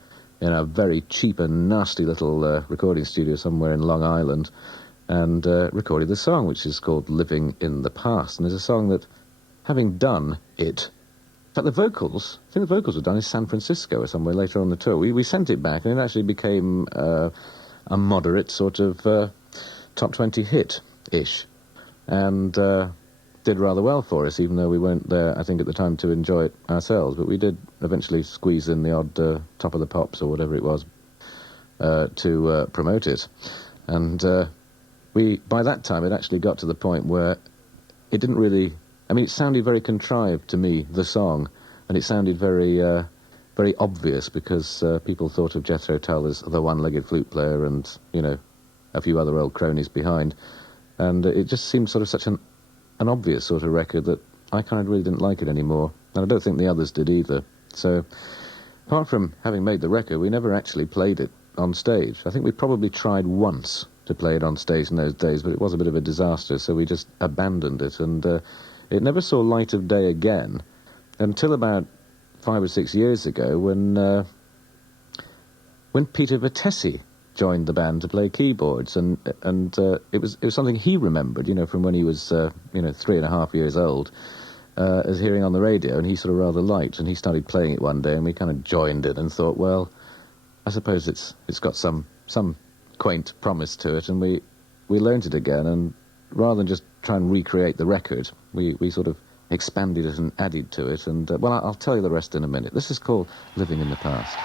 very cheap and nasty little recording studio somewhere in Long Island, and recorded the song, which is called Living in the Past. And there's a song that, having done it, in fact, I think the vocals were done in San Francisco or somewhere later on the tour. We sent it back, and it actually became a moderate sort of top 20 hit-ish, and did rather well for us, even though we weren't there, I think, at the time to enjoy it ourselves. But we did eventually squeeze in the odd Top of the Pops, or whatever it was, to promote it. And by that time, it actually got to the point where it didn't really... I mean, it sounded very contrived to me, the song, and it sounded very very obvious, because people thought of Jethro Tull as the one-legged flute player and, a few other old cronies behind. And it just seemed sort of such an obvious sort of record that I kind of really didn't like it anymore. And I don't think the others did either. So, apart from having made the record, we never actually played it on stage. I think we probably tried once to play it on stage in those days, but it was a bit of a disaster, so we just abandoned it. And it never saw light of day again until about 5 or 6 years ago, when Peter Vitesi joined the band to play keyboards, and it was something he remembered, from when he was 3.5 years old, as hearing on the radio, and he sort of rather liked, and he started playing it one day, and we kind of joined it and thought, well, I suppose it's got some quaint promise to it, and we learned it again, and rather than just try and recreate the record, we sort of expanded it and added to it, and well, I'll tell you the rest in a minute. This is called Living in the Past.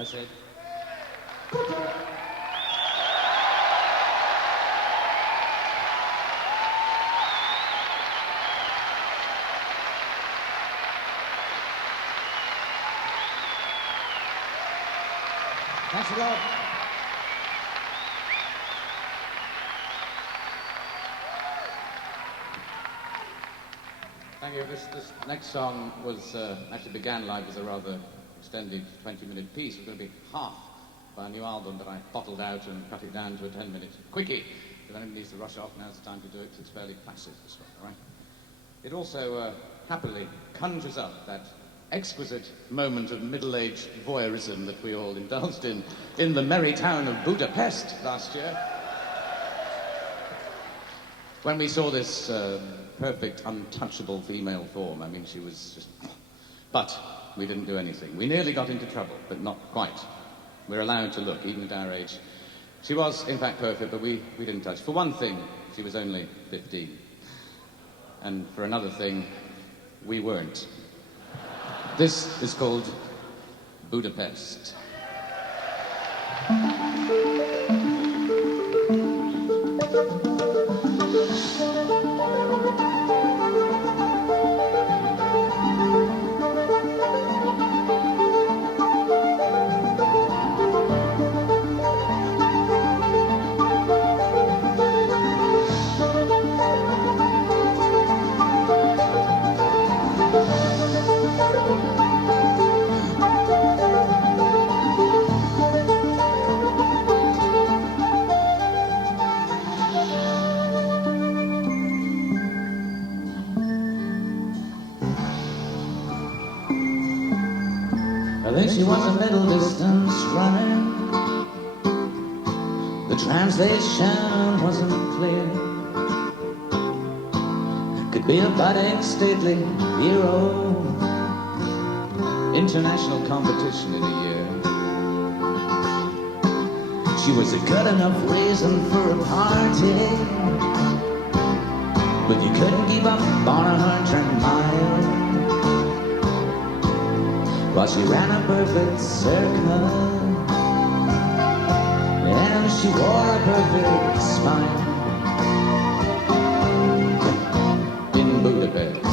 I said. Thanks a lot. Thank you. This next song was actually began live as a rather extended 20-minute piece. It was going to be half by a new album, but I bottled out and cut it down to a 10-minute quickie. If anyone needs to rush off, now's the time to do it. It's fairly classic, this one, all right? It also happily conjures up that exquisite moment of middle-aged voyeurism that we all indulged in the merry town of Budapest last year. When we saw this perfect, untouchable female form, I mean, she was just... But we didn't do anything. We nearly got into trouble, but not quite. We're allowed to look, even at our age. She was, in fact, perfect, but we didn't touch. For one thing, she was only 15. And for another thing, we weren't. This is called Budapest. I think she was a middle distance runner. The translation wasn't clear. Could be a budding stately hero. International competition in a year. She was a good enough reason for a party, but you couldn't keep up on 100 miles. While she ran a perfect circle, and she wore a perfect smile in Budapest.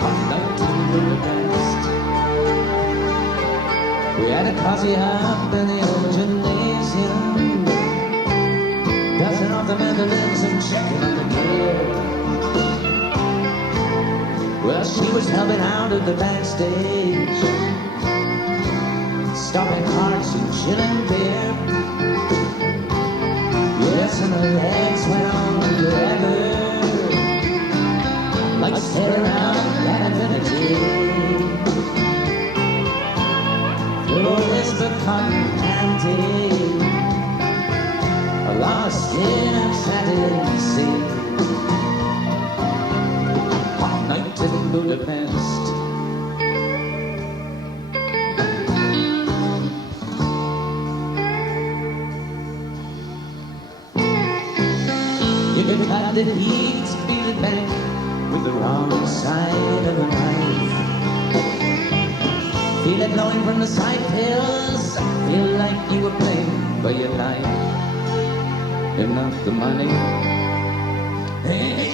One night in Budapest, we had a cozy up in the old gymnasium, dusting off the mandolins and checking on the gear. Well, she was helping out at the backstage, stopping hearts and chilling beer. Yes, and her legs went on forever, like sailing around at infinity. Through this cotton panty, lost in a satin sea. Night in Budapest. You can cut the heat, feel it back with the wrong side of the knife. Feel it blowing from the side pills. Feel like you were playing for your life, if not the money. Hey.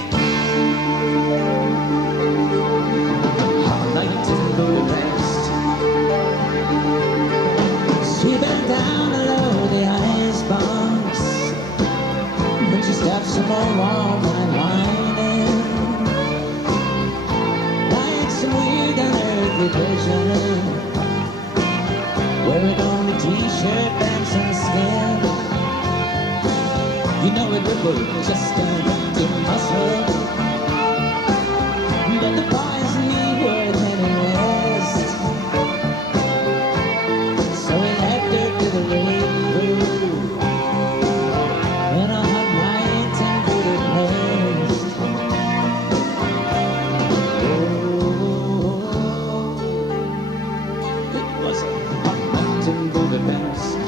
Night in Budapest. She bent down below the icebox, then she stuffed some more warm and wine in, like some weird unearthly vision, wearing only t-shirt, pants and skin. You know it was just an empty muscle, but the boys and me were heading west. So we left her to the railroad in a hot night in Budapest. Oh, it was a hot night in Budapest.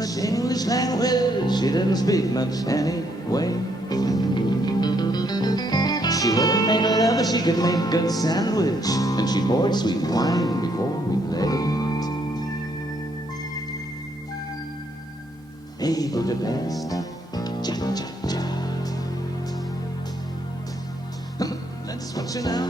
much English language, she didn't speak much anyway. She wouldn't make love, but she could make good sandwich, and she poured sweet wine before we played. Hey, Budapest, cha-cha-cha. Let's watch you now.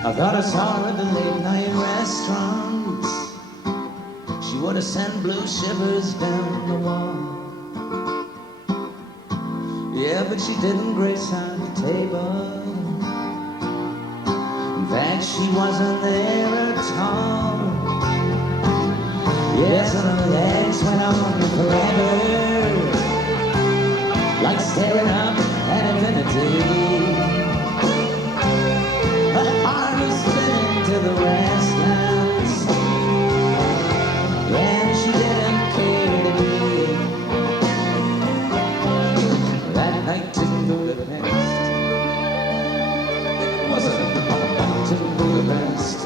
I thought I saw her at the late night restaurants. She would have sent blue shivers down the wall. Yeah, but she didn't grace our table. In fact, she wasn't there at all. Yes, and her legs went on forever, like staring up at infinity. To the Westlands, and she didn't care to be. That night in Budapest, it wasn't a night in Budapest.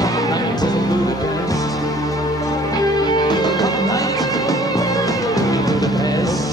One night in Budapest, one night in Budapest.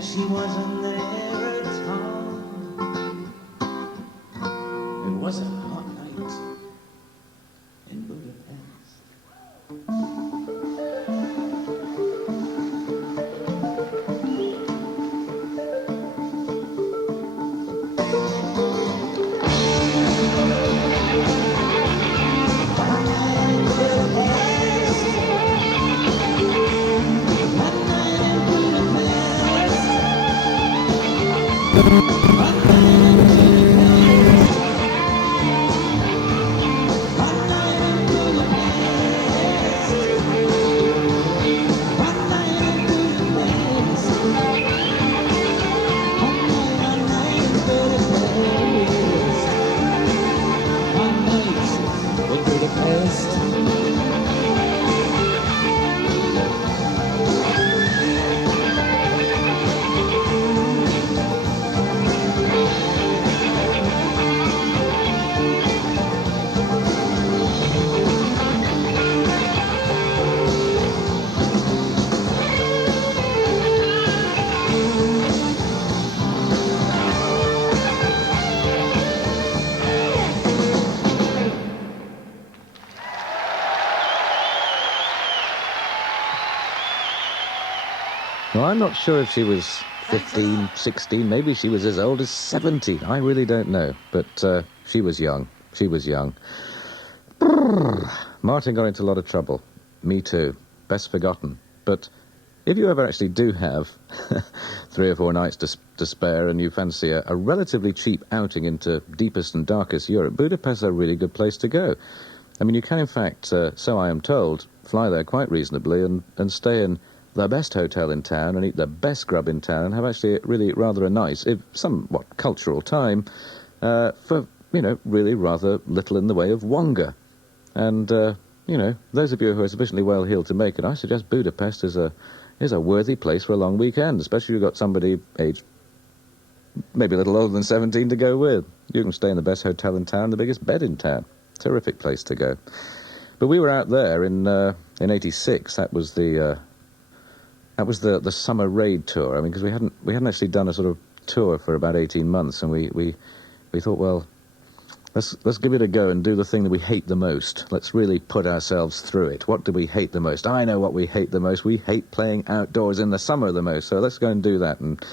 She wasn't there at all. It was a hot night in Budapest. Well, I'm not sure if she was 15, 16, maybe she was as old as 70. I really don't know, but she was young. She was young. Brrr. Martin got into a lot of trouble. Me too. Best forgotten. But if you ever actually do have 3 or 4 nights to spare and you fancy a relatively cheap outing into deepest and darkest Europe, Budapest is a really good place to go. I mean, you can, in fact, so I am told, fly there quite reasonably and stay in the best hotel in town and eat the best grub in town and have actually really rather a nice, if somewhat cultural time for, you know, really rather little in the way of wonga. And, you know, those of you who are sufficiently well-heeled to make it, I suggest Budapest is a worthy place for a long weekend, especially if you've got somebody aged maybe a little older than 17 to go with. You can stay in the best hotel in town, the biggest bed in town. Terrific place to go. But we were out there in '86. That was the summer raid tour. I mean, because we hadn't actually done a sort of tour for about 18 months, and we thought, well, let's give it a go and do the thing that we hate the most. Let's really put ourselves through it. What do we hate the most? I know what we hate the most. We hate playing outdoors in the summer the most. So let's go and do that and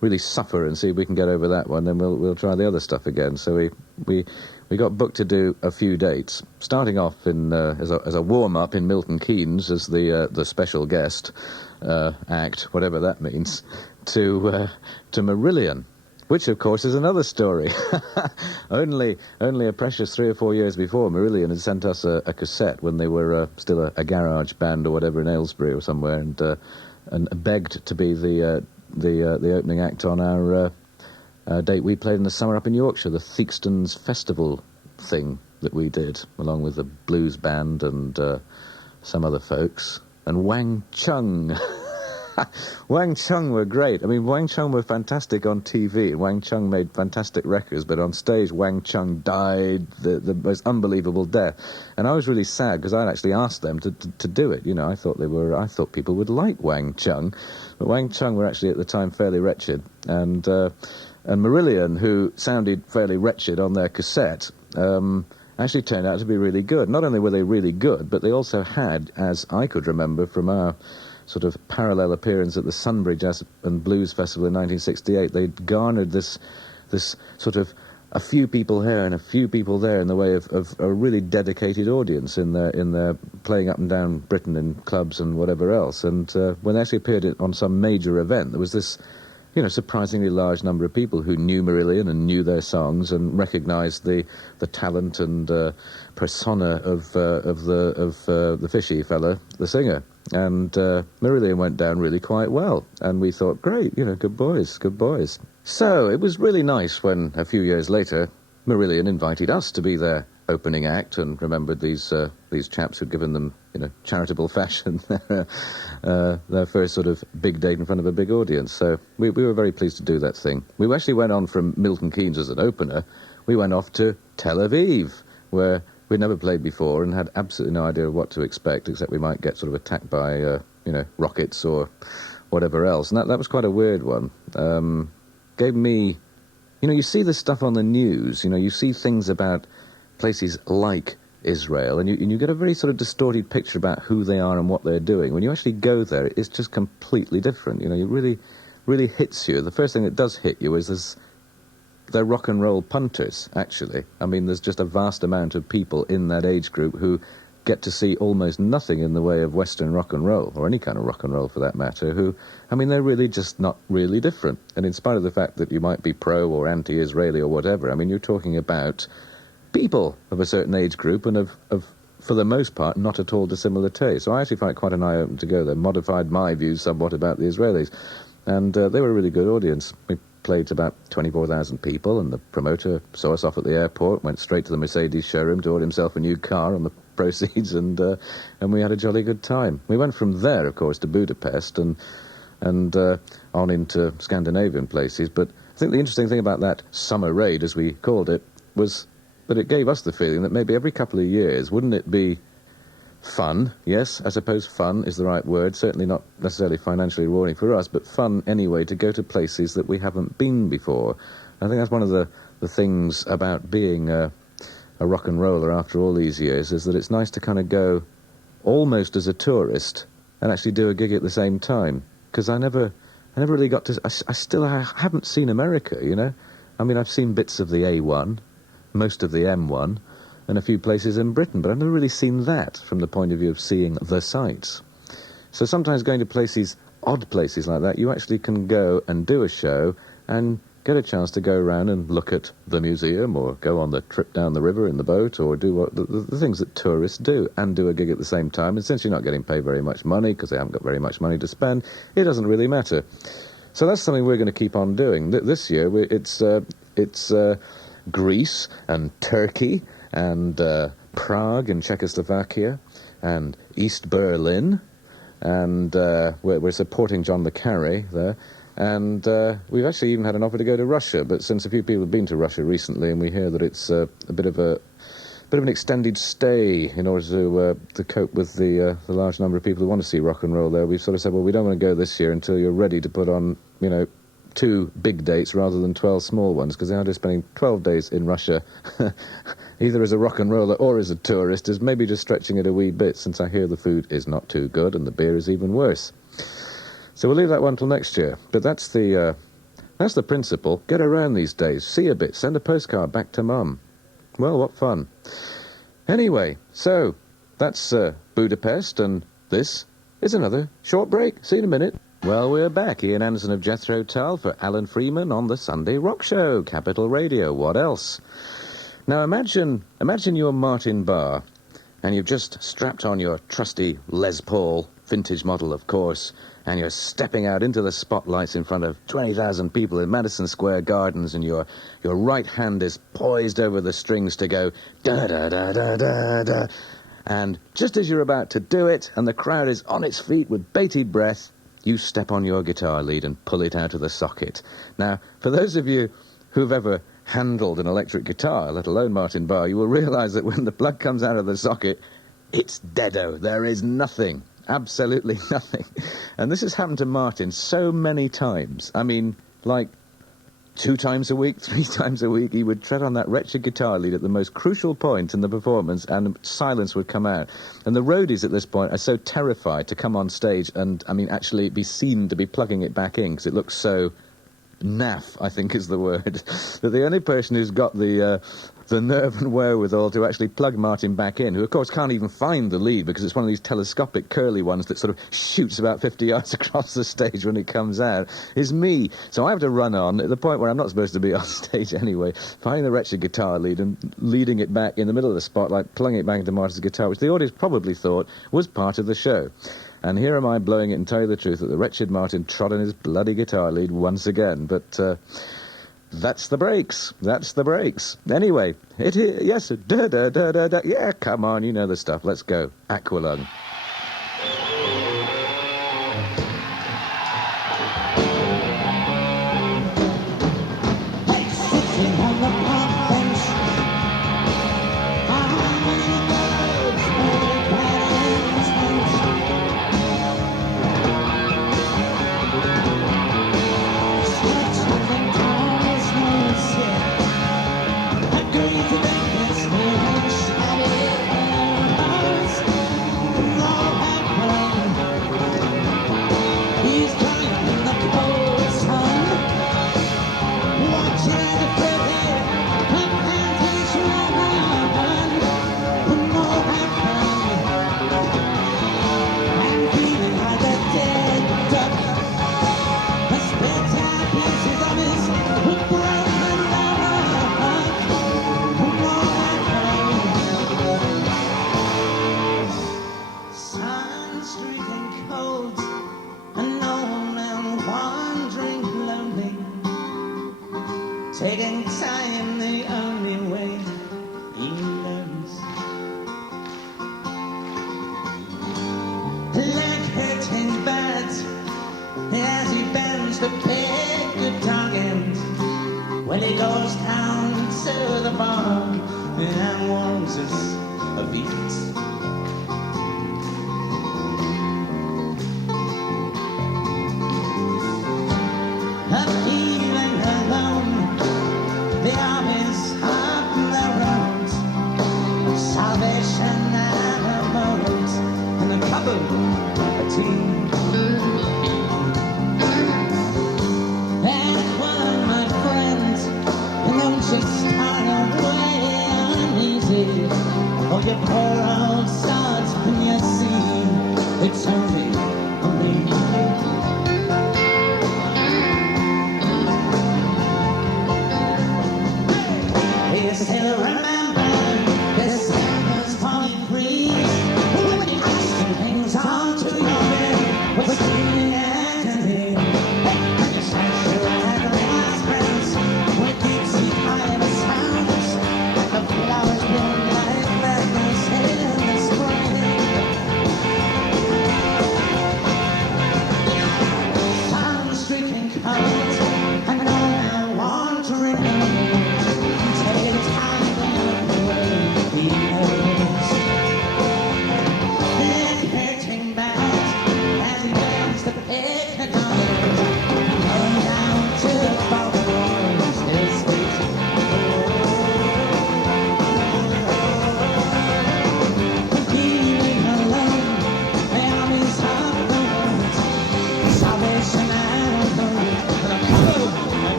really suffer and see if we can get over that one. Then we'll try the other stuff again. So we got booked to do a few dates, starting off in as a warm-up in Milton Keynes as the special guest act, whatever that means, to Marillion, which of course is another story. only a precious 3 or 4 years before, Marillion had sent us a cassette when they were still a garage band or whatever in Aylesbury or somewhere, and begged to be the opening act on our date we played in the summer up in Yorkshire, the Theakston's Festival thing that we did, along with the blues band and some other folks. And Wang Chung. Wang Chung were great. I mean, Wang Chung were fantastic on TV. Wang Chung made fantastic records, but on stage, Wang Chung died the most unbelievable death. And I was really sad because I'd actually asked them to do it. You know, I thought people would like Wang Chung, but Wang Chung were actually at the time fairly wretched. And Marillion, who sounded fairly wretched on their cassette, actually turned out to be really good. Not only were they really good, but they also had, as I could remember from our sort of parallel appearance at the Sunbury Jazz and Blues Festival in 1968, they'd garnered this sort of a few people here and a few people there in the way of a really dedicated audience in their playing up and down Britain in clubs and whatever else. And when they actually appeared on some major event, there was this, you know, surprisingly large number of people who knew Marillion and knew their songs and recognised the talent and persona of the fishy fella, the singer. And Marillion went down really quite well, and we thought, great, you know, good boys. So it was really nice when a few years later Marillion invited us to be their opening act and remembered these chaps who'd given them, in a charitable fashion, their first sort of big date in front of a big audience. So we were very pleased to do that thing. We actually went on from Milton Keynes as an opener. We went off to Tel Aviv, where we'd never played before and had absolutely no idea of what to expect, except we might get sort of attacked by, you know, rockets or whatever else. And that was quite a weird one. Gave me, you know, you see this stuff on the news, you know, you see things about places like Israel, and you get a very sort of distorted picture about who they are and what they're doing. When you actually go there, it's just completely different. You know, it really hits you. The first thing that does hit you is they're rock and roll punters, actually. I mean, there's just a vast amount of people in that age group who get to see almost nothing in the way of Western rock and roll, or any kind of rock and roll for that matter, who, I mean, they're really just not really different. And in spite of the fact that you might be pro or anti-Israeli or whatever, I mean, you're talking about people of a certain age group and of for the most part, not at all dissimilar taste. So I actually find it quite an eye-opener to go there, modified my views somewhat about the Israelis. And they were a really good audience. We played to about 24,000 people, and the promoter saw us off at the airport, went straight to the Mercedes showroom to order himself a new car on the proceeds, and we had a jolly good time. We went from there, of course, to Budapest and on into Scandinavian places, but I think the interesting thing about that summer raid, as we called it, was that it gave us the feeling that maybe every couple of years, wouldn't it be fun? Yes, I suppose fun is the right word, certainly not necessarily financially rewarding for us, but fun anyway, to go to places that we haven't been before. I think that's one of the things about being a rock and roller after all these years, is that it's nice to kind of go almost as a tourist and actually do a gig at the same time. Because I never really got to... I haven't seen America, you know? I mean, I've seen bits of the A1, most of the M1, and a few places in Britain, but I've never really seen that from the point of view of seeing the sights. So sometimes going to places, odd places like that, you actually can go and do a show and get a chance to go around and look at the museum, or go on the trip down the river in the boat, or do what the things that tourists do, and do a gig at the same time. And since you're not getting paid very much money, because they haven't got very much money to spend, it doesn't really matter. So that's something we're going to keep on doing. This year, it's Greece and Turkey and Prague and Czechoslovakia and East Berlin, and we're supporting John le Carré there. And we've actually even had an offer to go to Russia, but since a few people have been to Russia recently, and we hear that it's a bit of an extended stay in order to cope with the large number of people who want to see rock and roll there, we've sort of said, well, we don't want to go this year until you're ready to put on, 2 big dates rather than 12 small ones, because the idea of spending 12 days in Russia, either as a rock and roller or as a tourist, is maybe just stretching it a wee bit, since I hear the food is not too good and the beer is even worse. So we'll leave that one till next year. But that's the principle. Get around these days. See a bit. Send a postcard back to Mum. Well, what fun. Anyway, so that's Budapest, and this is another short break. See you in a minute. Well, we're back. Ian Anderson of Jethro Tull for Alan Freeman on the Sunday Rock Show, Capital Radio. What else? Now imagine you're Martin Barr, and you've just strapped on your trusty Les Paul, vintage model, of course, and you're stepping out into the spotlights in front of 20,000 people in Madison Square Gardens, and your right hand is poised over the strings to go da-da-da-da-da-da. And just as you're about to do it, and the crowd is on its feet with bated breath, you step on your guitar lead and pull it out of the socket. Now, for those of you who've ever handled an electric guitar, let alone Martin Barr, you will realise that when the plug comes out of the socket, it's deado. There is nothing. Absolutely nothing. And this has happened to Martin so many times. I mean, like 2 times a week, 3 times a week, he would tread on that wretched guitar lead at the most crucial point in the performance, and silence would come out. And the roadies at this point are so terrified to come on stage and, actually be seen to be plugging it back in, because it looks so naff, I think is the word, that the only person who's got the nerve and wherewithal to actually plug Martin back in, who of course can't even find the lead because it's one of these telescopic curly ones that sort of shoots about 50 yards across the stage when it comes out, is me. So I have to run on at the point where I'm not supposed to be on stage anyway, finding the wretched guitar lead and leading it back in the middle of the spotlight, plugging it back into Martin's guitar, which the audience probably thought was part of the show. And here am I blowing it and tell you the truth that the wretched Martin trod on his bloody guitar lead once again. But that's the breaks. That's the breaks. Anyway, yes, da-da-da-da-da. Yeah, come on, you know the stuff. Let's go. Aqualung. Agree to make this no one shot it.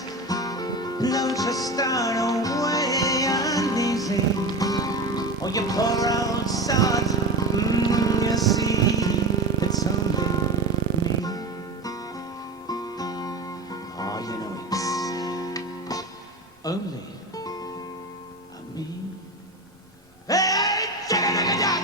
hands. Don't you start away uneasy. Oh, you poor old sod. You see, it's only me. Oh, you know it's only me. Hey, jack!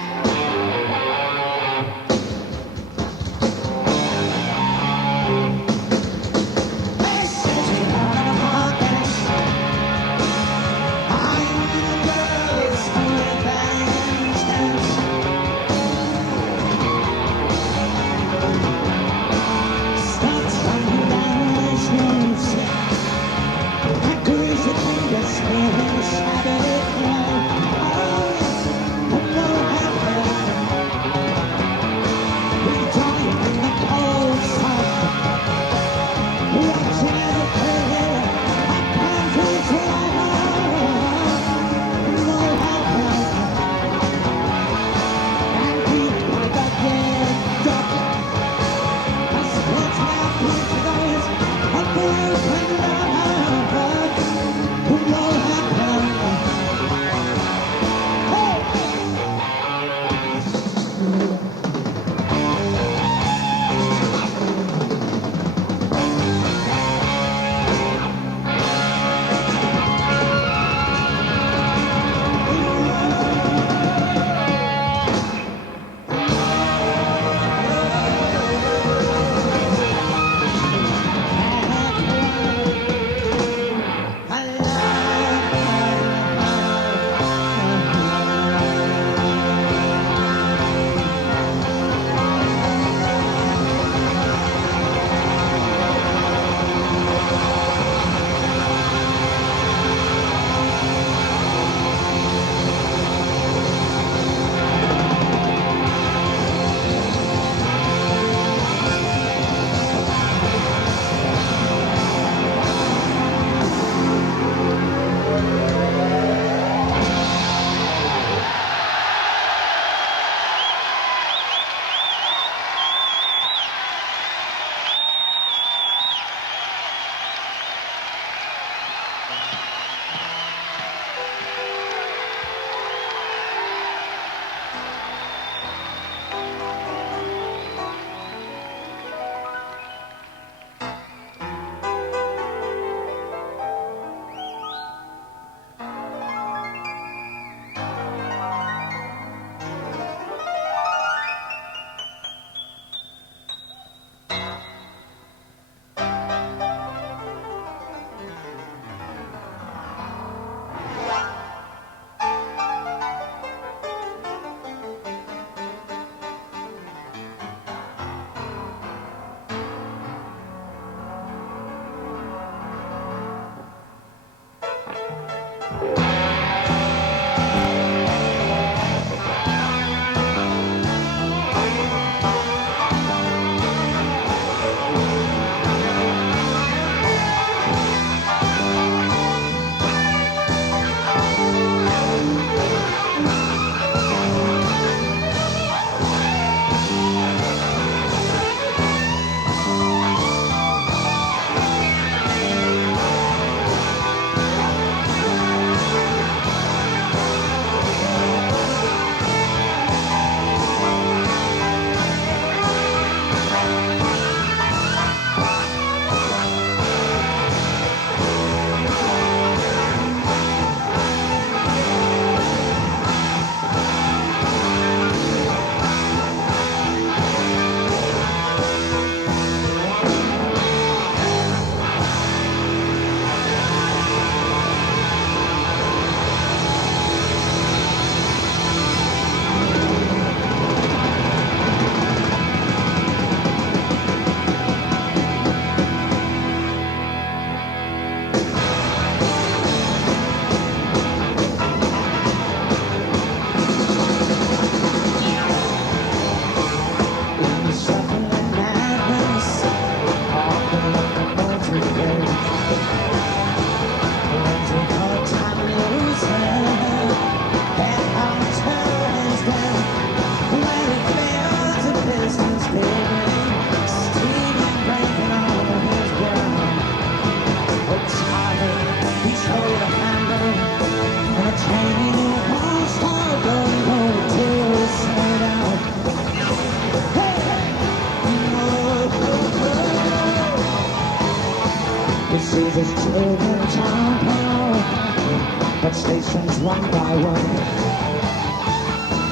conversations one by one.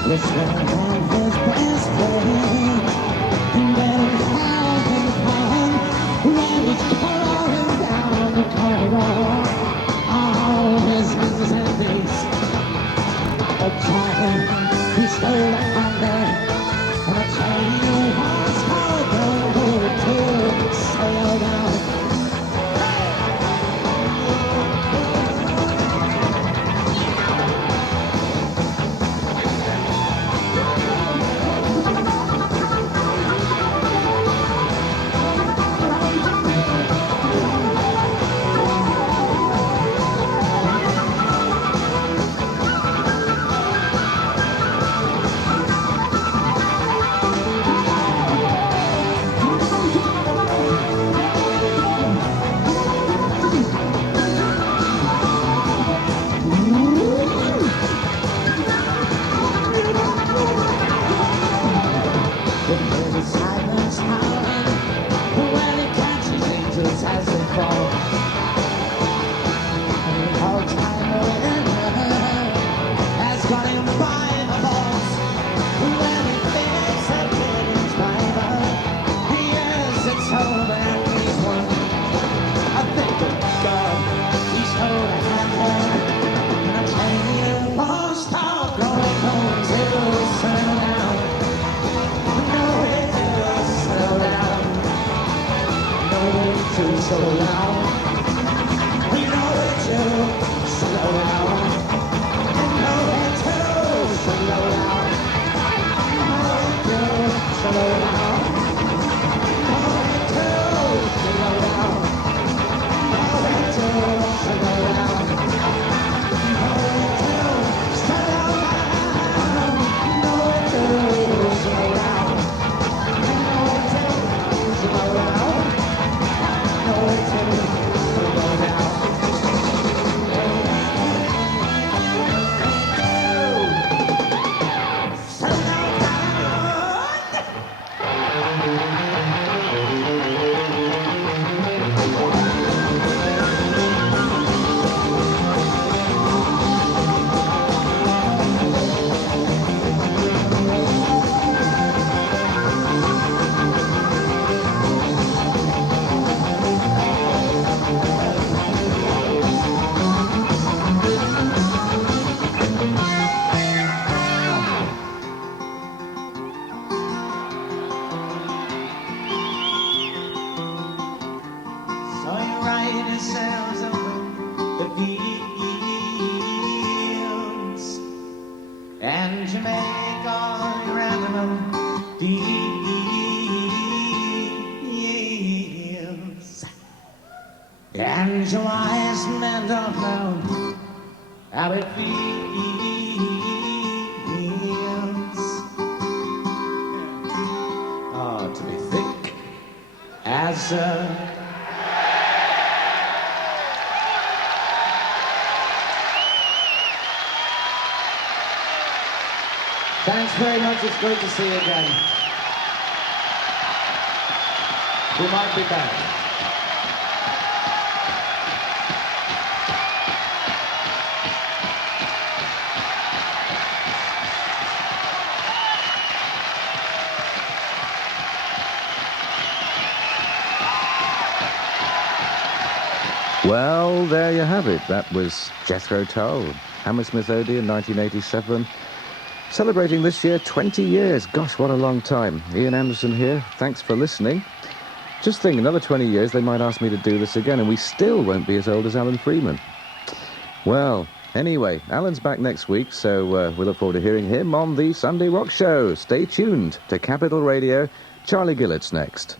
This one and his best friend, and then having fun. When he's crawling down the corridor, all his knees and knees are talking. He stole from there, and I tell you what's hard to sail down. And your wise men don't know how it feels. Oh, to be thick as a... Thanks very much. It's great to see you again. We might be back. Well, there you have it. That was Jethro Tull, Hammersmith Odeon, 1987. Celebrating this year 20 years. Gosh, what a long time. Ian Anderson here. Thanks for listening. Just think, another 20 years, they might ask me to do this again, and we still won't be as old as Alan Freeman. Well, anyway, Alan's back next week, so we look forward to hearing him on the Sunday Rock Show. Stay tuned to Capital Radio. Charlie Gillett's next.